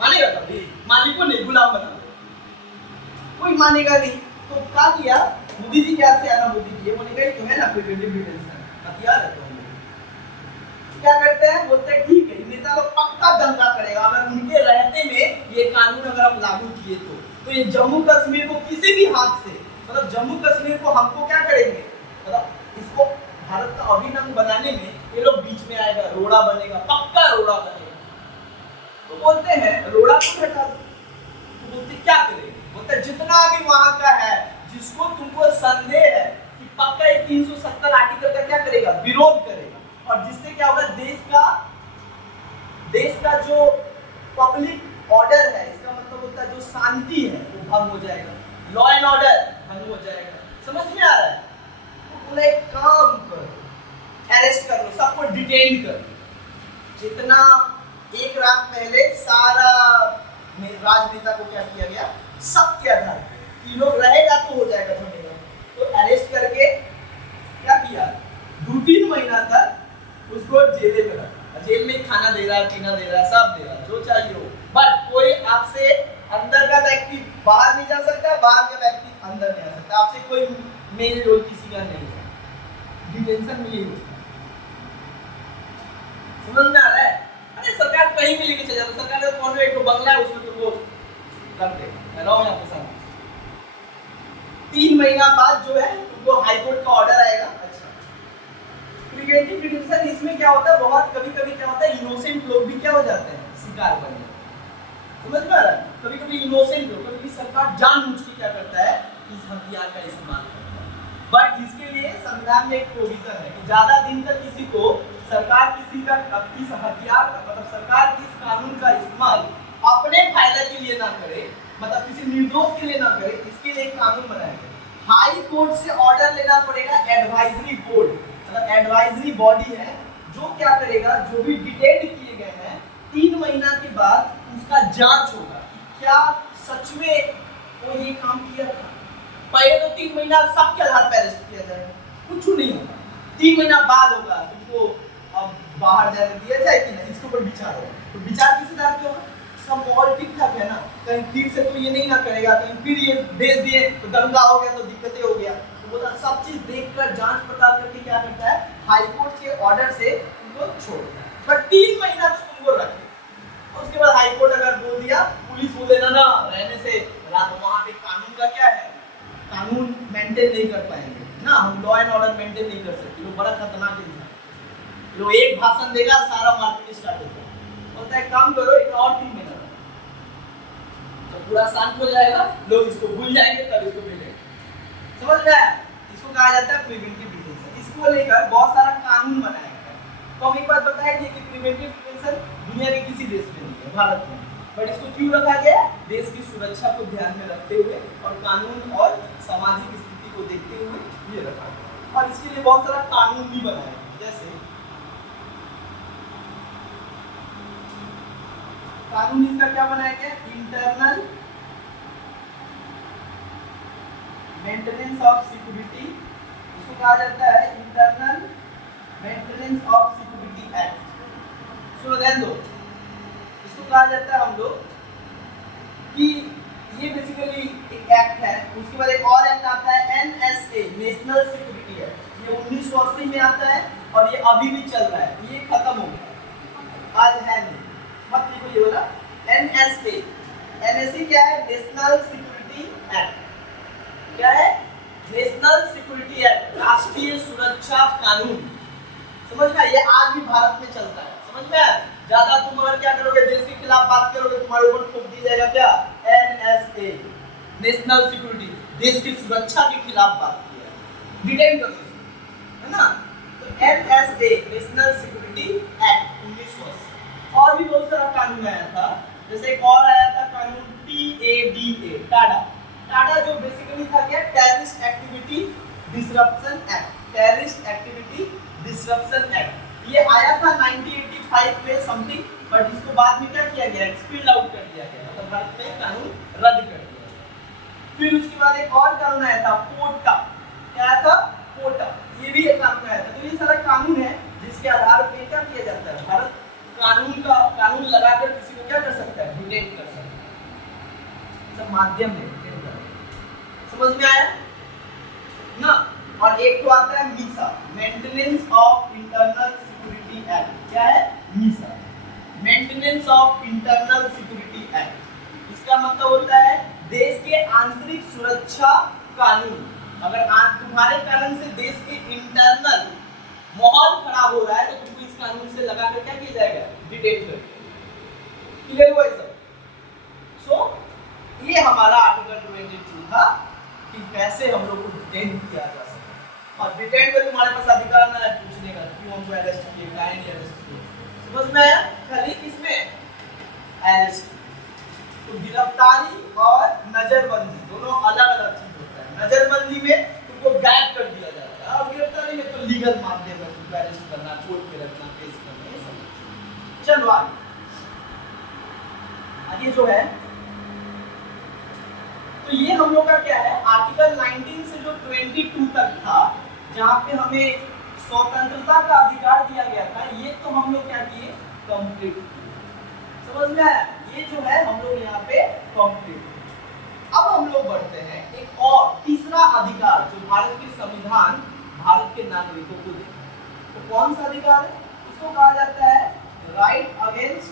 मानेगा कभी, मालिक को नहीं गुलाम बना कोई मानेगा नहीं। तो क्या किया मोदी जी, क्या से आना मोदी जी, बोलेगा तो है ना प्रिवेंटिव डिटेंशन हथियार है, तो क्या करते हैं, बोलते हैं ठीक है नेता लोग पक्का दंगा करेगा अगर उनके रहते में ये कानून अगर हम लागू किए तो ये जम्मू कश्मीर को किसी भी हाथ से, मतलब जम्मू कश्मीर को हमको क्या करेंगे, मतलब इसको भारत का अभिन्न अंग बनाने में ये लोग बीच में आएगा, रोड़ा बनेगा, पक्का रोड़ा बनेगा। तो बोलते हैं रोड़ा को हटा दो, तो बोलते क्या करेंगे, बोलते जितना भी वहां का है जिसको तुमको संदेह है कि पक्का ये 370 आर्टिकल का क्या करेगा, विरोध करेगा, और जिससे क्या होगा देश का जो पब्लिक ऑर्डर है, इसका मतलब होता है जो शांति है वो भंग हो जाएगा, लॉ एंड ऑर्डर भंग हो जाएगा। समझ में आ रहा है, तो बोले एक काम करो, अरेस्ट कर लो, सबको डिटेन कर लो। जितना एक रात पहले सारा राजनेता को क्या किया गया, सब के आधार पे तीनों रहेगा तो हो जाएगा झमेला, तो अरेस्ट करके क्या किया, 2-3 महीना तक उसको जेल में रखा, जेल में खाना दे रहा है, पीना दे रहा है, सब दे रहा है, जो चाहिए हो, बट कोई आपसे अंदर का व्यक्ति बाहर नहीं जा सकता, बाहर का व्यक्ति अंदर नहीं आ सकता, आपसे कोई मेल जोल किसी का नहीं है, डिटेंशन में ही होता है। समझ में आ रहा है, अरे सरकार कहीं भी लेके चल जाता, सरकार का कौन एक बंगला है उसमें तो वो करते हैं, रहो यहाँ पे साथ 3 महीना बाद जो है उनको हाई कोर्ट का ऑर्डर आएगा। अच्छा, प्रिवेंटिव डिटेंशन इसमें क्या होता है, बहुत कभी-कभी क्या होता है इनोसेंट लोग भी क्या हो जाते हैं, शिकार बन जाते हैं। समझ में आ रहा है, कभी-कभी इनोसेंट लोग, कभी सरकार जानबूझ के क्या करता है, इस हथियार का इस्तेमाल करता है, बट इसके लिए संविधान में एक प्रोविजन है कि ज्यादा दिन तक किसी को सरकार किसी का इस हथियार का, मतलब सरकार की इस कानून का इस्तेमाल अपने फायदे के लिए ना करे, मतलब किसी निर्दोष के लिए ना करे, इसके लिए एक कानून बनाया गया। हाई कोर्ट से ऑर्डर लेना पड़ेगा एडवाइजरी बोर्ड, मतलब एडवाइजरी बॉडी है जो क्या करेगा, जो भी डिटेन किए गए हैं 3 महीना के बाद उसका जांच होगा कि क्या सच में वो ये काम किया था। पहले तो 3 महीना सबके आधार पर अरेस्ट किया जाएगा, कुछ नहीं होगा। 3 महीना बाद होगा तुमको अब बाहर जाने दिया जाए कि नहीं, इसके ऊपर विचार होगा। तो विचार किस आधार पे होगा, सब माहौल ठीक ठाक है ना, कहीं फिर से तो ये नहीं ना करेगा, कहीं फिर ये भेज दिए तो दंगा हो गया तो दिक्कतें हो गया। तो बोला सब चीज देखकर जांच पड़ताल करके क्या करता है, हाई कोर्ट के ऑर्डर से उनको छोड़ता है। बट 3 महीना उनको रखे, उसके बाद हाई कोर्ट अगर बोल दिया, पुलिस बोले ना ना रहने से, वहां पे कानून का क्या है, कानून मेंटेन नहीं कर पाएंगे ना, हम लॉ एंड ऑर्डर मेंटेन नहीं कर सकते, लोग बड़ा खतरनाक इंसान, लोग एक भाषण देगा सारा मार्केट स्टार्ट हो जाएगा। बोलता है काम करो एक और 3 महीना, तो पूरा शांत हो जाएगा, लोग इसको भूल जाएंगे, तब इसको मिलेंगे। समझ में आया? इसको कहा जाता है प्रिवेंटिव डिटेंशन। इसको लेकर बहुत सारा कानून बनाया गया है। तो हम एक बात बताएं कि प्रिवेंटिव डिटेंशन दुनिया के किसी देश में नहीं है, भारत में, बट इसको क्यों रखा गया है, देश की सुरक्षा को ध्यान में रखते हुए और कानून और सामाजिक स्थिति को देखते हुए ये रखा गया। और इसके लिए बहुत सारा कानून भी बनाया गया, जैसे कानून इसका क्या बनाया गया, इंटरनल मेंटेनेंस ऑफ सिक्योरिटी, इसको कहा जाता है internal maintenance of security act. सुनो ध्यान दो, इसको कहा जाता है हम लोग कि ये बेसिकली एक एक्ट है। उसके बाद एक और एक्ट आता है एनएसए, नेशनल सिक्योरिटी एक्ट, ये 1980 में आता है और ये अभी भी चल रहा है, ये खत्म हो गया, आज है नहीं, मत लिखो ये वाला एनएसए। एनएसए क्या है, नेशनल सिक्योरिटी एक्ट, क्या है, नेशनल सिक्योरिटी एक्ट, राष्ट्रीय सुरक्षा कानून। समझ में, ये आज भी भारत में चलता है। समझ में, ज्यादा तुम अगर क्या करोगे, देश के खिलाफ बात करोगे, तुम्हारे ऊपर ठोक दी जाएगा क्या, एनएसए, नेशनल सिक्योरिटी, देश की सुरक्षा के खिलाफ बात किया है, डिटेन करो, है ना। तो एनएसए, नेशनल सिक्योरिटी एक्ट 1980। और भी बहुत सारा कानून आया था, जैसे एक और आया था कानून टीएडीए, टाडा। टाडा जो बेसिकली था क्या, terrorist activity disruption act, terrorist activity disruption act. ये आया था 1985 में समथिंग, बट इसको बाद में क्या किया गया, एक्सपील्ड आउट कर दिया गया, मतलब भारत में कानून रद्द कर दिया गया। फिर उसके बाद एक और कानून आया था पोटा, क्या आया था, पोटा, ये भी एक कानून आया था। तो ये सारा कानून है जिसके आधार पर क्या किया जाता है, भारत कानून लगाकर किसी को क्या कर सकता है, डिटेन कर सकता है, सब माध्यम है। समझ में आया ना। और एक तो आता है Misa, maintenance of internal security act, क्या है, Misa, maintenance of internal security act. इसका मतलब होता है देश के आंतरिक सुरक्षा कानून। अगर तुम्हारे कारण से देश के इंटरनल माहौल खराब हो रहा है तो तुमको इस कानून से लगाकर क्या किया जाएगा, डिटेन कर दिया। क्लियर हुआ सब? सो ये हमारा आर्टिकल 22 था कि कैसे हम लोग को डिटेन किया जा सकता है। और डिटेन में तुम्हारे पास अधिकार ना है पूछने का क्यों हमको अरेस्ट किए, काहे नहीं अरेस्ट किए। समझ में आया? खाली किसमें अरेस्ट। तो गिरफ्तारी और नजरबंदी दोनों अलग अलग चीज होता है। नजरबंदी में तुमको गायब कर दिया जाता है और गिरफ्तारी में तो लीगल माध्यम है, तुमको अरेस्ट करना, कोर्ट में रखना, केस करना, ये सब। चलो आगे जो है, तो ये हम लोग का क्या है, आर्टिकल 19 से जो 22 तक था, जहाँ पे हमें स्वतंत्रता का अधिकार दिया गया था, ये तो हम लोग क्या किए, कंप्लीट। समझ में आया? ये जो है हम लोग यहाँ पे कंप्लीट। अब हम लोग बढ़ते हैं एक और तीसरा अधिकार जो भारत के संविधान भारत के नागरिकों को देता है। तो कौन सा अधिकार है? उसको कहा जाता है right against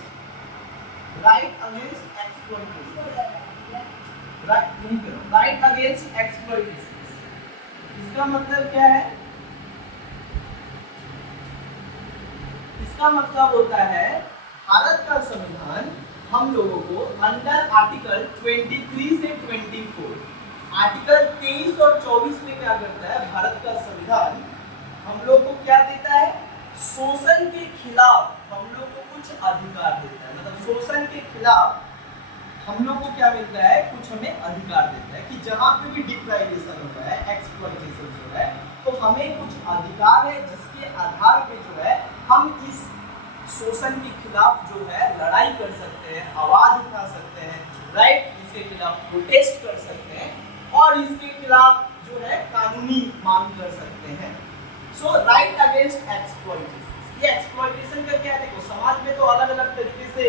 exploitation. Right against exploitation, इसका मतलब क्या है? इसका मतलब होता है भारत का संविधान हम लोगों को अंडर आर्टिकल 23 से 24, आर्टिकल 23 और 24 में क्या करता है, भारत का संविधान हम लोग को क्या देता है, शोषण के खिलाफ हम लोग को कुछ अधिकार देता है। मतलब शोषण के खिलाफ हम लोग को क्या मिलता है, कुछ हमें अधिकार देता है कि जहां पे भी डिप्राइवेशन हो रहा है, एक्सप्लॉइटेशन हो रहा है, तो हमें कुछ अधिकार है जिसके आधार पे जो है हम इस शोषण के खिलाफ जो है लड़ाई कर सकते हैं, आवाज उठा सकते हैं, राइट, इसके खिलाफ प्रोटेस्ट कर सकते हैं और इसके खिलाफ जो है कानूनी मांग कर सकते हैं। सो राइट अगेंस्ट एक्सप्लॉइटेशन। ये एक्सप्लॉइटेशन का क्या है, देखो समाज में तो अलग अलग तरीके से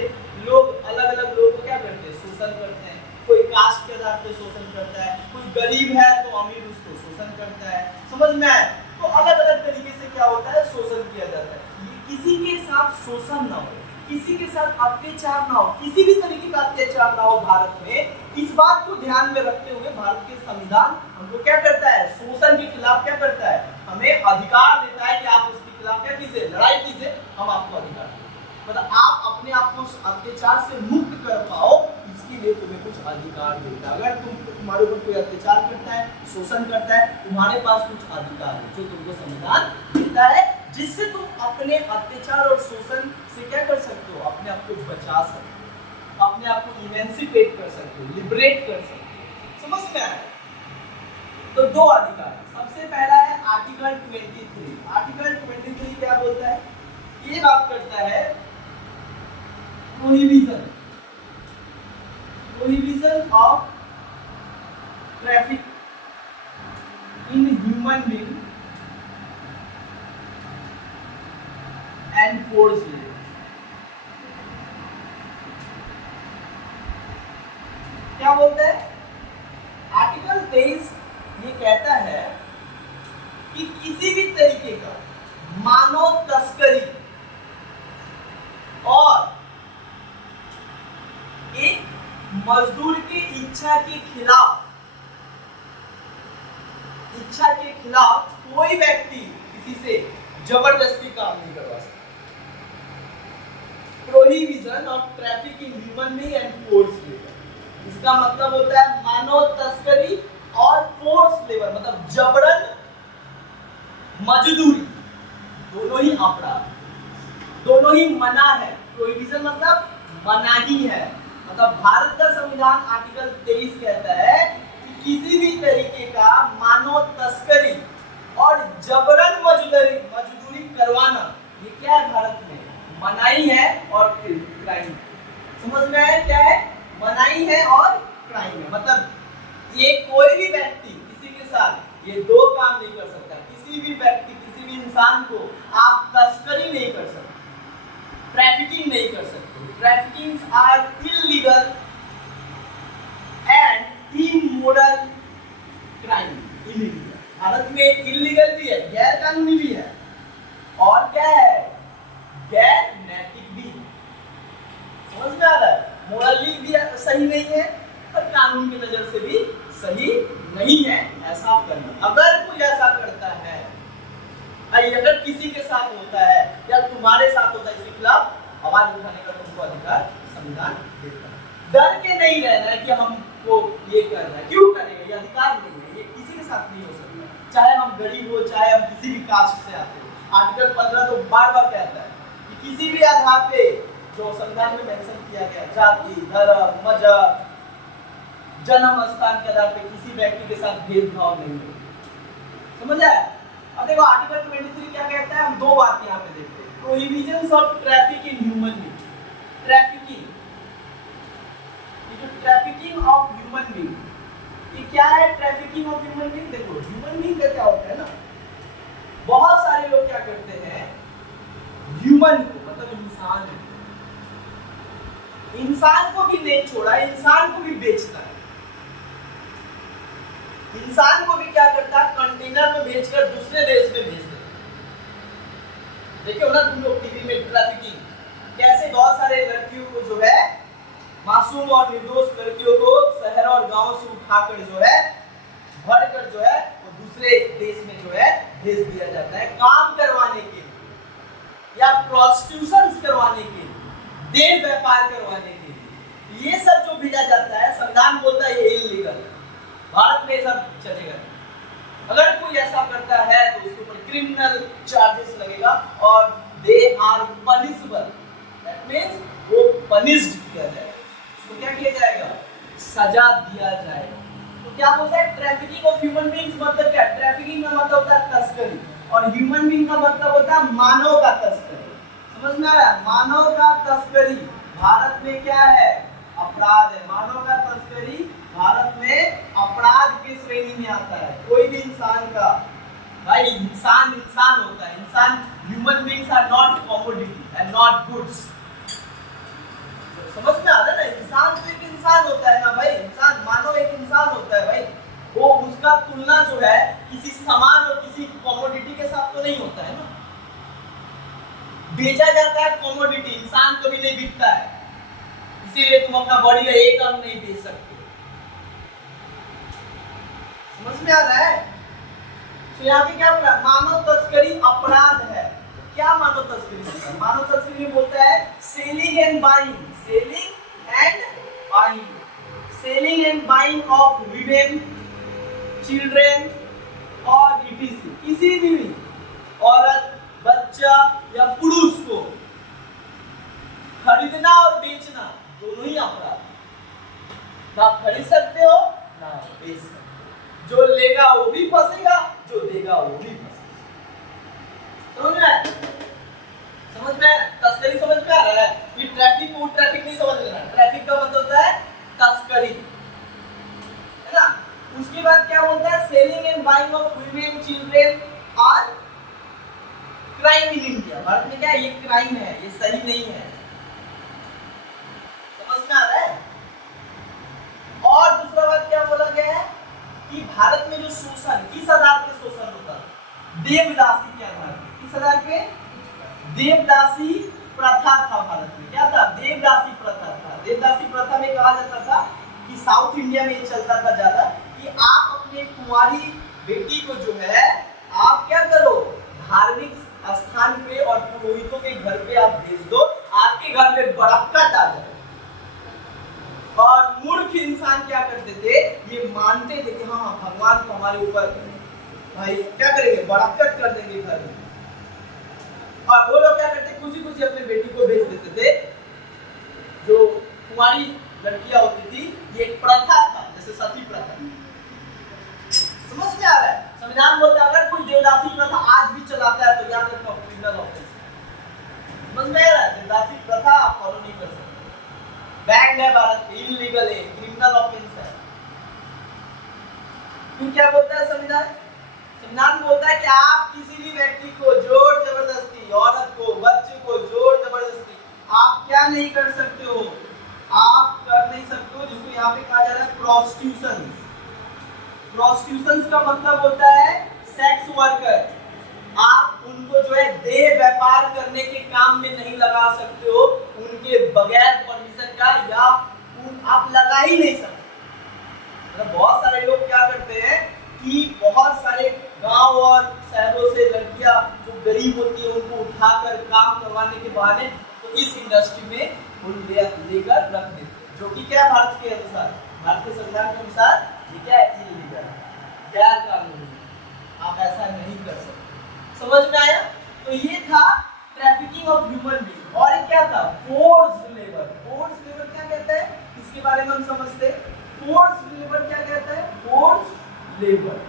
लोग अलग अलग लोगों को क्या करते हैं, शोषण करते हैं। कोई कास्ट के आधार पे शोषण करता है, कोई गरीब है तो अमीर उसको शोषण करता है, समझ में आए? तो अलग अलग तरीके से क्या होता है, शोषण किया जाता है। किसी के साथ शोषण ना हो, किसी के साथ अत्याचार ना हो, किसी भी तरीके का अत्याचार ना हो भारत में, इस बात को ध्यान में रखते हुए भारत के संविधान हमको क्या करता है, शोषण के खिलाफ क्या करता है, हमें अधिकार देता है कि आप उसके खिलाफ क्या कीजिए, लड़ाई कीजिए, हम आपको अधिकार देते हैं। मतलब आप अपने आप को अत्याचार से मुक्त कर पाओ, इसके लिए तुम्हें कुछ अधिकार देता है। अगर तुम्हारे ऊपर कोई अत्याचार करता है, शोषण करता है, तुम्हारे पास कुछ अधिकार है जो तुमको संविधान देता है, जिससे तुम अपने अत्याचार और शोषण से क्या कर सकते हो, अपने आप को बचा सकते हो, अपने आप को इमेंसिपेट कर सकते हो, लिबरेट कर सकते हो। समझ में आया? तो दो अधिकार, सबसे पहला है आर्टिकल 23। आर्टिकल 23 क्या बोलता है, ये बात करता है prohibition of traffic in human being and force labour. क्या बोलता है आर्टिकल 23? ये कहता है कि किसी भी तरीके का मानव तस्करी और एक मजदूर की इच्छा के खिलाफ कोई व्यक्ति किसी से जबरदस्ती काम नहीं करवा सकता। Prohibition of traffic in human being and force labour, इसका मतलब होता है मानव तस्करी और फोर्स लेबर, मतलब जबरन मजदूरी, दोनों ही अपराध, दोनों ही मना है। प्रोहिबिशन मतलब मनाही है। मतलब भारत का संविधान आर्टिकल 23 कहता है कि किसी भी तरीके का मानव तस्करी और जबरन मजदूरी करवाना, ये क्या है, भारत में मनाही है और क्राइम। समझ में आया क्या है, मनाही है और क्राइम है। मतलब ये कोई भी व्यक्ति किसी के साथ ये दो काम नहीं कर सकता। किसी भी व्यक्ति, किसी भी इंसान को आप तस्करी नहीं कर सकते, ट्रैफिकिंग नहीं कर सकते। Trafficking are illegal and immoral crime. Illegal Bharat में इलीगल भी है, गैर कानूनी भी है, और क्या है, गैर नैतिक भी है। समझ में आ रहा है? मोरली भी सही नहीं है और कानून की नजर से भी सही नहीं है ऐसा करना। अगर कोई ऐसा करता है, अगर किसी के साथ होता है या तुम्हारे साथ होता है, इसके खिलाफ आवाज उठाने का तुमको अधिकार संविधान देता है। डर के नहीं रहना है कि हमको ये करना है, क्यों करेंगे, ये अधिकार नहीं है, ये किसी के साथ नहीं हो सकता, चाहे हम गरीब हो, चाहे हम किसी भी कास्ट से आते हो। आर्टिकल 15 तो बार बार कहता है कि किसी भी आधार पे जो संविधान में मेंशन किया गया, जाति, धर्म, मजहब, जन्म स्थान के आधार पे किसी व्यक्ति के साथ भेदभाव नहीं हो। समझ आया? अब देखो आर्टिकल 23 क्या कहता है, हम दो बात यहाँ पे देखते हैं। Prohibition of traffic in human being, trafficking, ये जो ट्रैफिकिंग ऑफ ह्यूमन बीइंग, ये क्या है ट्रैफिकिंग ऑफ ह्यूमन बीइंग? देखो ह्यूमन बीइंग का क्या होता है ना, बहुत सारे लोग क्या करते हैं, ह्यूमन को मतलब इंसान को भी नहीं छोड़ा, इंसान को भी बेचता है। इंसान को भी क्या करता है, कंटेनर में भेजकर दूसरे देश में भेज देता है। देखिए ना तुम लोग टीवी में ट्रैफिकिंग, कैसे बहुत सारे लड़कियों को जो है, मासूम और निर्दोष लड़कियों को शहर और गांव से उठाकर जो है, भरकर जो है वो दूसरे देश में जो है भेज दिया जाता है, काम करवाने के लिए या प्रोस्टिट्यूशन करवाने के लिए, देह व्यापार करवाने के लिए। ये सब जो भेजा जाता है, संविधान बोलता है ये इलीगल है, भारत में सब चलेगा। अगर कोई ऐसा करता है तो उसके ऊपर क्रिमिनल चार्जेस लगेगा और they are punishable, that means वो पनिश्ड किया जाएगा, उसको क्या किया जाएगा, सजा दिया जाएगा। तो क्या बोलता है, ट्रैफिकिंग ऑफ ह्यूमन बीइंग्स मतलब क्या, ट्रैफिकिंग का मतलब होता है तस्करी, और ह्यूमन बीइंग का मतलब होता है मानव का तस्करी। समझ में आ रहा है, मानव का तस्करी भारत में क्या है, अपराध है। मानव का तस्करी भारत में अपराध की श्रेणी में आता है। कोई भी इंसान का, भाई इंसान इंसान होता है, इंसान, human beings are not commodity and not goods. समझ में आ रहा है ना, इंसान तो एक इंसान होता है ना भाई, इंसान मानव एक इंसान होता है भाई, वो उसका तुलना जो है किसी सामान और किसी कमोडिटी के साथ तो नहीं होता है ना। बेचा जाता है कमोडिटी, इंसान कभी नहीं बिकता है, इसीलिए तुम अपना बॉडी का एक अंग नहीं बेच सकते। समझ में आ रहा है। तो यहाँ पे क्या बोला, मानव तस्करी अपराध है। क्या मानव तस्करी, मानव तस्करी बोलता है selling and buying, selling and buying, selling and buying of women, children और इटीसी, किसी भी औरत, बच्चा या पुरुष को खरीदना और बेचना दोनों ही अपराध। ना खरीद सकते हो ना बेच सकते, जो लेगा वो भी फंसेगा, जो देगा वो भी फंसेगा। समझ में, समझ में, तस्करी समझ में आ रहा है। ये ट्रैफिक को ट्रैफिक नहीं समझ लेना, ट्रैफिक का मतलब होता है तस्करी, है ना। उसके बाद क्या बोलता है, selling and buying of women, children और क्राइम इन इंडिया। भारत में क्या है, ये क्राइम है, ये सही नहीं है। समझ में आ रहा है। और दूसरा बात क्या बोला गया है कि भारत में जो शोषण, किस आधार पे शोषण होता है, देवदासी के आधार पे। किस आधार पे, देवदासी प्रथा था भारत में। क्या था, देवदासी प्रथा था। देवदासी प्रथा में कहा जाता था कि साउथ इंडिया में ये चलता था ज्यादा, कि आप अपने कुंवारी बेटी को जो है आप क्या करो, धार्मिक स्थान पे और पुरोहितों के घर पे आप भेज दो, आपके घर में बरकत आ जाए। और मूर्ख इंसान क्या करते थे, ये मानते थे कि हाँ भगवान को हमारे ऊपर भाई क्या करेंगे, बरकत कर देंगे घर में। और वो लोग क्या करते, खुशी खुशी अपनी बेटी को भेज देते थे। जो कुंवारी लड़कियां होती थी, ये एक प्रथा था, जैसे सती प्रथा। समझ में आ रहा है। संविधान बोलता है अगर कोई देवदासी प्रथा आज भी चलाता है तो याद रखना क्रिमिनल ऑफेंस। समझ में आ रहा है, देवदासी प्रथा आप फॉलो नहीं कर सकते, बैंड है भारत में, इलीगल है, क्रिमिनल ऑफेंस है। फिर क्या बोलता है संविधान, संविधान बोलता है कि आप किसी भी व्यक्ति को जोर जबरदस्ती, औरत को, बच्चे को जोर जबरदस्ती आप क्या नहीं कर सकते हो, आप कर नहीं सकते हो, जिसको यहाँ पे कहा जा रहा है प्रोस्टिट्यूशन। प्रोस्टिट्यूशन का मतलब होता है सेक्स वर्कर। आप उनको जो है देह व्यापार करने के काम में नहीं लगा सकते हो, उनके बगैर परमिशन का, या आप लगा ही नहीं सकते। मतलब बहुत सारे लोग क्या करते हैं कि बहुत सारे गांव और शहरों से लड़कियां जो गरीब होती है उनको उठाकर काम करवाने के बहाने तो इस इंडस्ट्री में लेकर रख देते हैं, जो कि क्या भारत के अनुसार, भारतीय संविधान के अनुसार ये क्या है, इलीगल, गैर कानूनी, आप ऐसा नहीं कर सकते। समझ में आया। तो ये था ट्रैफिकिंग ऑफ ह्यूमन बीइंग। और ये क्या था, फोर्स्ड लेबर। फोर्स्ड लेबर क्या कहता है, इसके बारे में हम समझते हैं। फोर्स्ड लेबर क्या कहता है, फोर्स्ड लेबर।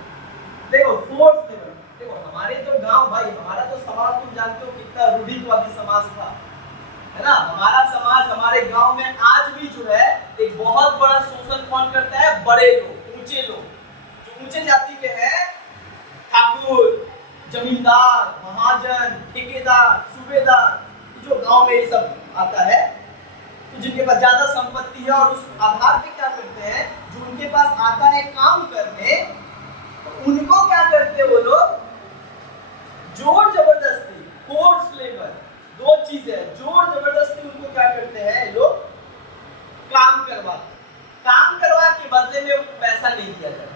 देखो फोर्स्ड लेबर, देखो हमारे तो गांव भाई, हमारा तो समाज तुम जानते हो कितना रूढ़िवादी समाज था, है ना। हमारा समाज, हमारे गांव में आज भी जो है एक बहुत बड़ा शोषण कौन करता है, बड़े लोग, ऊंचे लोग, जो ऊंचे जाति के हैं, ठाकुर, जमींदार, महाजन, ठेकेदार, सूबेदार, जो गांव में ये सब आता है, तो जिनके पास ज्यादा संपत्ति है और उस आधार पे क्या करते हैं, जो उनके पास आता है काम करने, तो उनको क्या करते हैं वो लोग, जोर जबरदस्ती, फोर्स लेबर, दो चीजें हैं, जोर जबरदस्ती उनको क्या करते हैं लोग, काम करवाते, काम करवा के बदले में पैसा नहीं दिया जाता।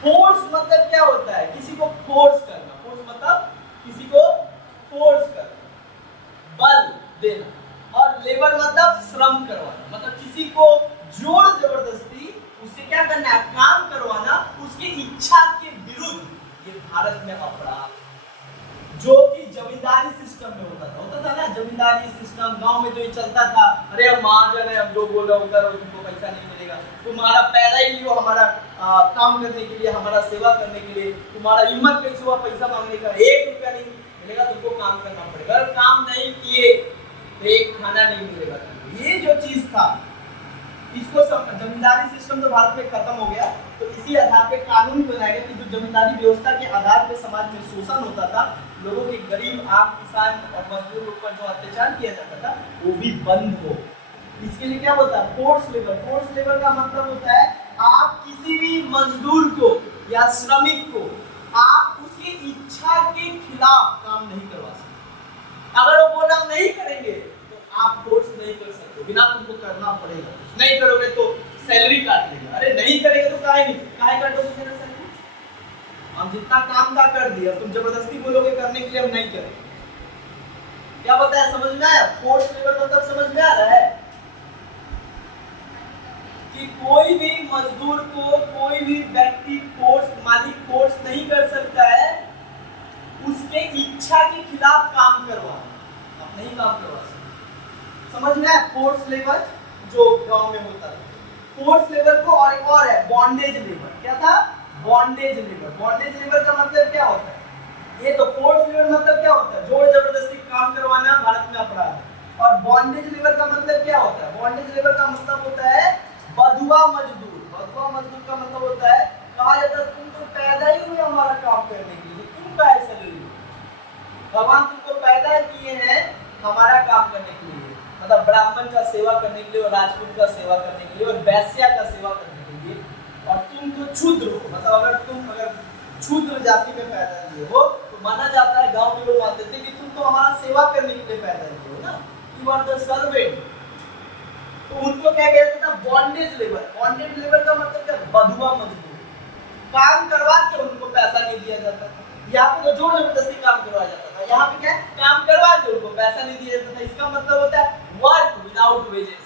फोर्स मतलब क्या होता है, किसी को फोर्स करना, फोर्स मतलब किसी को फोर्स करना, बल देना, और लेबर मतलब श्रम करवाना, मतलब किसी को जोर जबरदस्ती उससे क्या करना है, काम करवाना, उसकी इच्छा के विरुद्ध। ये भारत में अपराध, जो कि जमींदारी सिस्टम में होता था ना, जमींदारी सिस्टम गांव में जो ये चलता था, अरे हम महाजन है, हम जो बोल रहे हो करो, तुमको पैसा नहीं मिलेगा, तुम्हारा पैदा ही लियो हमारा काम करने के लिए, हमारा सेवा करने के लिए, तुम्हारा हिम्मत कैसे हुआ पैसा मांगने का, 1 रुपया नहीं मिलेगा, तुमको काम करना पड़ेगा, अगर काम नहीं किए तो एक खाना नहीं मिलेगा। ये जो चीज था, इसको जमींदारी सिस्टम तो भारत में खत्म हो गया, तो इसी आधार पे कानून बनाया गया कि जो जमींदारी व्यवस्था के आधार पे समाज में शोषण होता था, लोगों के गरीब आम किसान और मजदूर के ऊपर जो अत्याचार किया जाता था वो भी बंद हो। इसके लिए क्या होता है, फोर्स लेबर। फोर्स लेबर का मतलब होता है आप किसी भी मजदूर को या श्रमिक को आप उसकी इच्छा के खिलाफ काम नहीं करवा सकते। अगर वो बोला नहीं करेंगे तो आप फोर्स नहीं कर सकते, बिना तुमको करना पड़ेगा, नहीं करोगे तो सैलरी काट लेगा, अरे नहीं करेंगे तो काहे काटोगे मेरा सैलरी, हम जितना काम का कर दिया, तुम जबरदस्ती बोलोगे करने के लिए हम नहीं करेंगे। क्या बताया, समझ में आया? फोर्स लेबर मतलब समझ में आ रहा है कि कोई भी मजदूर को कोई भी व्यक्ति मालिक फोर्स नहीं कर सकता है उसके इच्छा के खिलाफ काम करवा, आप नहीं काम करवा सकते। समझ में आया? फोर्स लेबर जो गांव में होता है, फोर्स लेबर को और एक और है बॉन्डेज लेबर। क्या था? Bondage labour. बॉन्डेज लेबर का मतलब क्या होता है? ये तो फोर्स लेबर मतलब क्या होता है, जोर जबरदस्ती काम करवाना भारत में अपराध है। और बॉन्डेज लेबर का मतलब क्या होता है? बॉन्डेज लेबर का मतलब होता है बंधुआ मजदूर। बंधुआ मजदूर का मतलब होता है, कहा जाता है तुम तो पैदा ही हुए हमारा काम करने के लिए, तुम का सैलरी, भगवान तुमको पैदा किए हैं हमारा काम करने के लिए, मतलब ब्राह्मण का सेवा करने के लिए और राजपूत का सेवा करने के लिए और वैश्या का सेवा करने के लिए, और तुम तो क्षुद्र हो, मतलब अगर क्षुद्र जाति में पैदा लिए हो तो माना जाता है, गांव के लोग मानते थे कि तुम तो हमारा सेवा करने के लिए पैदा लिए हो ना, यू आर द सर्वेंट। तो उनको क्या कहते था? Bondage labour. बॉन्डेज लेबर का मतलब क्या? बंधुआ मजदूर। काम करवा के उनको पैसा नहीं दिया जाता। यहाँ पे तो जोर जबरदस्ती काम करवाया जाता था, यहाँ पे क्या है? काम करवा के उनको पैसा नहीं दिया जाता था। इसका मतलब होता है वर्क विदाउट वेजेस।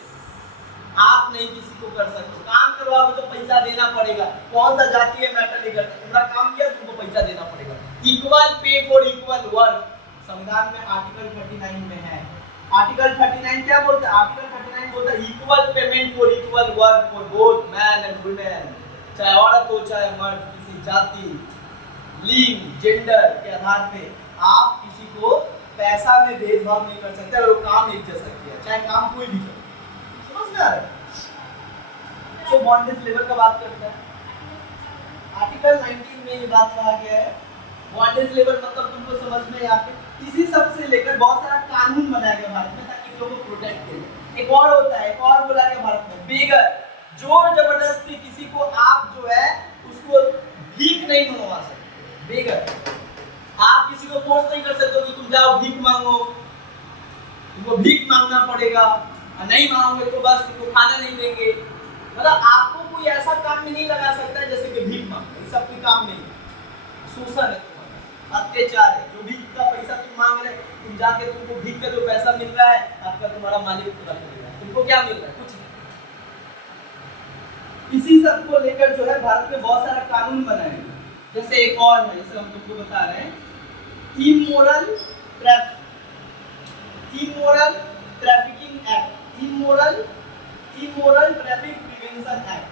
आप नहीं किसी को कर सकते, काम करवाओगे तो पैसा देना पड़ेगा, कौन सा जाति है मैटर नहीं करता, तुम्हारा काम किया तुमको पैसा देना पड़ेगा। Equal pay for equal work संविधान में आर्टिकल 39 में है। आर्टिकल 39 क्या बोलता है? आर्टिकल 39 बोलता है equal payment for equal work for both man and women, चाहे औरत हो चाहे मर्द, किसी जाति, लिंग, जेंडर के आधार पे आप किसी को पैसा में भेदभाव नहीं कर सकते अगर वो काम एक जैसा किया, चाहे काम कोई भी करे। समझ में आ रहा है? तो बॉन्डेज लेबर का बात करता है आर्टिकल 19 में ये बात कहा गया है। बॉन्डेज लेबर मतलब तुमको समझ में यहाँ पे इसी सब से लेकर बहुत सारा कानून बनाया गया भारत में ताकि लोगों को प्रोटेक्ट करे। एक और होता है, एक और बोला गया भारत में बेगर, जोर जबरदस्ती किसी को आप जो है उसको भीख नहीं मंगवा सकते। बेगर, आप किसी को फोर्स नहीं कर सकते कि तुम जाओ भीख मांगो, तुमको भीख मांगना पड़ेगा, और नहीं मांगोगे तो बस तुमको खाना नहीं देंगे। मतलब आपको कोई ऐसा काम में नहीं लगा सकता जैसे कि भीख मांगना, ये सब कोई काम नहीं, शोषण है, अत्याचार है। जो भीख का पैसा तुम मांग रहे, तुम जाके तुमको भीख का जो पैसा मिल रहा है आपका तुम्हारा मालिक पूरा करेगा, तुमको क्या मिल रहा है? कुछ नहीं। इसी सब को लेकर जो है भारत में बहुत सारा कानून बनाए हैं। जैसे एक और है, जैसे हम तुमको बता रहे हैं immoral trafficking act, immoral traffic prevention act,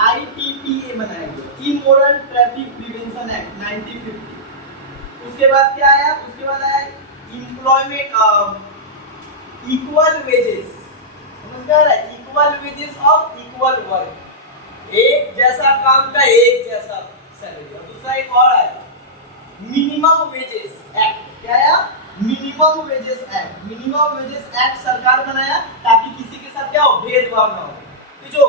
ITPA बनाया गया, इमोरल ट्रैफिक प्रिवेंशन एक्ट 1950। उसके बाद क्या आया? उसके बाद आया एम्प्लॉयमेंट इक्वल वेजेस। समझ में आ रहा है? Equal wages of equal work, एक जैसा काम का एक जैसा सैलरी। और दूसरा एक और आया मिनिमम वेजेस एक्ट। क्या आया? Minimum wages act. Minimum wages act सरकार बनाया ताकि किसी के साथ क्या हो? भेदभाव ना हो। कि जो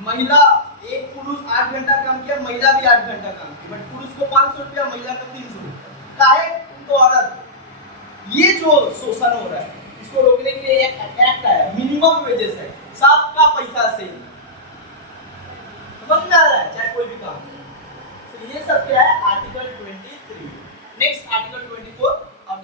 महिला, एक पुरुष 8 घंटा काम किया, महिला भी 8 घंटा काम की, बट पुरुष को 500 रुपया, महिला को 300 रुपया। काहे? तुम तो औरत। ये जो शोषण हो रहा है इसको रोकने के लिए एक एक्ट आया, मिनिमम वेजेस है, सबका पैसा सेम। समझ में आ रहा है? चाहे कोई भी काम तो ये सब क्या है? आर्टिकल 23। नेक्स्ट आर्टिकल 24 अब